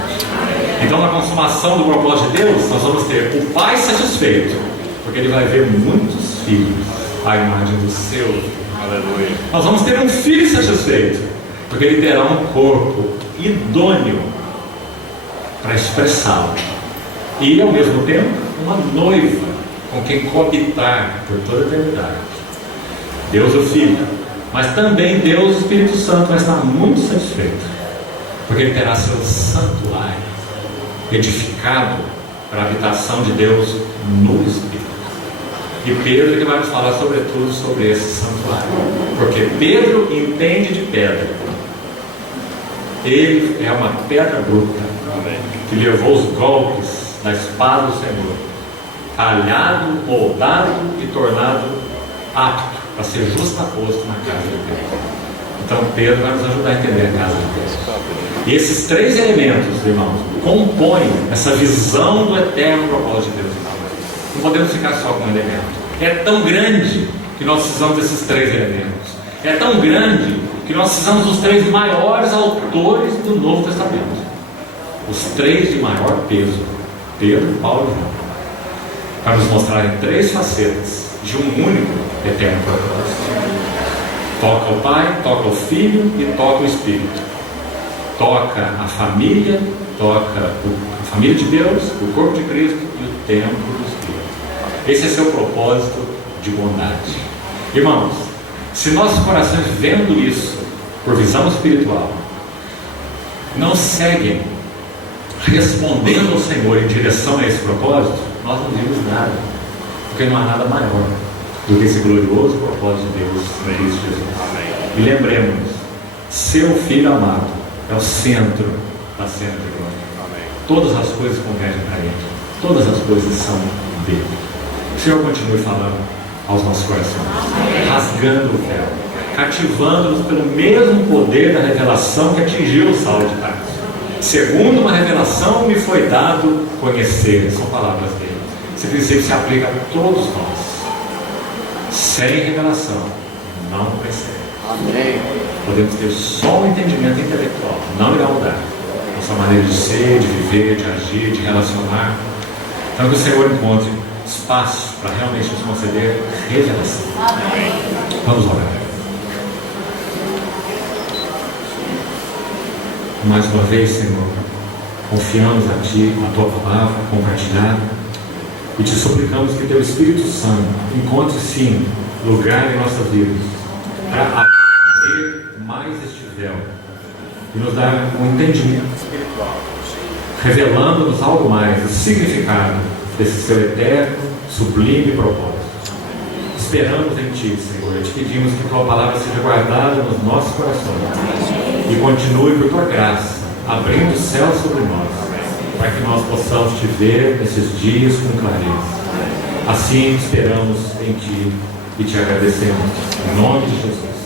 Então, na consumação do propósito de Deus, nós vamos ter o Pai satisfeito, porque ele vai ver muitos filhos à imagem do seu Filho. Aleluia. Nós vamos ter um filho satisfeito, porque ele terá um corpo idôneo para expressá-lo. E, ao mesmo tempo, uma noiva com quem coabitar por toda a eternidade. Deus, o Filho, mas também Deus, o Espírito Santo, vai estar muito satisfeito, porque ele terá seu santuário edificado para a habitação de Deus no Espírito. E Pedro que vai nos falar sobretudo sobre esse santuário, porque Pedro entende de pedra. Ele é uma pedra bruta, que levou os golpes da espada do Senhor, talhado, moldado e tornado apto para ser justaposto na casa de Deus. Então Pedro vai nos ajudar a entender a casa de Deus. E esses três elementos, irmãos, compõem essa visão do eterno propósito de Deus. Não podemos ficar só com um elemento. É tão grande que nós precisamos desses três elementos. É tão grande que nós precisamos dos três maiores autores do Novo Testamento. Os três de maior peso: Pedro, Paulo e João, para nos mostrarem três facetas de um único eterno propósito. Toca o Pai, toca o Filho e toca o Espírito. Toca a família, toca a família de Deus, o corpo de Cristo e o templo do Espírito. Esse é seu propósito de bondade. Irmãos, se nossos corações, vendo isso por visão espiritual, não seguem respondendo ao Senhor em direção a esse propósito, nós não vimos nada, porque não há nada maior do que esse glorioso propósito de Deus em Cristo Jesus. Amém. E lembremos, seu Filho amado é o centro da cena de glória. Amém. Todas as coisas convergem para Ele, todas as coisas são dele. O Senhor continue falando aos nossos corações, rasgando o véu, cativando-nos pelo mesmo poder da revelação que atingiu o Saulo de Tarso. Segundo uma revelação me foi dado conhecer, são palavras dele. Esse princípio se aplica a todos nós. Sem revelação não conheceremos. Amém. Podemos ter só um entendimento intelectual, não irá mudar nossa maneira de ser, de viver, de agir, de relacionar. Então que o Senhor encontre espaço para realmente nos conceder revelação. Amém. Vamos orar. Mais uma vez, Senhor, confiamos a Ti, a Tua palavra compartilhada, e Te suplicamos que Teu Espírito Santo encontre sim lugar em nossas vidas para abrir mais este véu e nos dar um entendimento espiritual, revelando-nos algo mais do significado desse Seu eterno, sublime propósito. Esperamos em Ti, Senhor, e Te pedimos que Tua palavra seja guardada nos nossos corações e continue por Tua graça, abrindo o céu sobre nós, para que nós possamos Te ver nesses dias com clareza. Assim esperamos em Ti e Te agradecemos. Em nome de Jesus.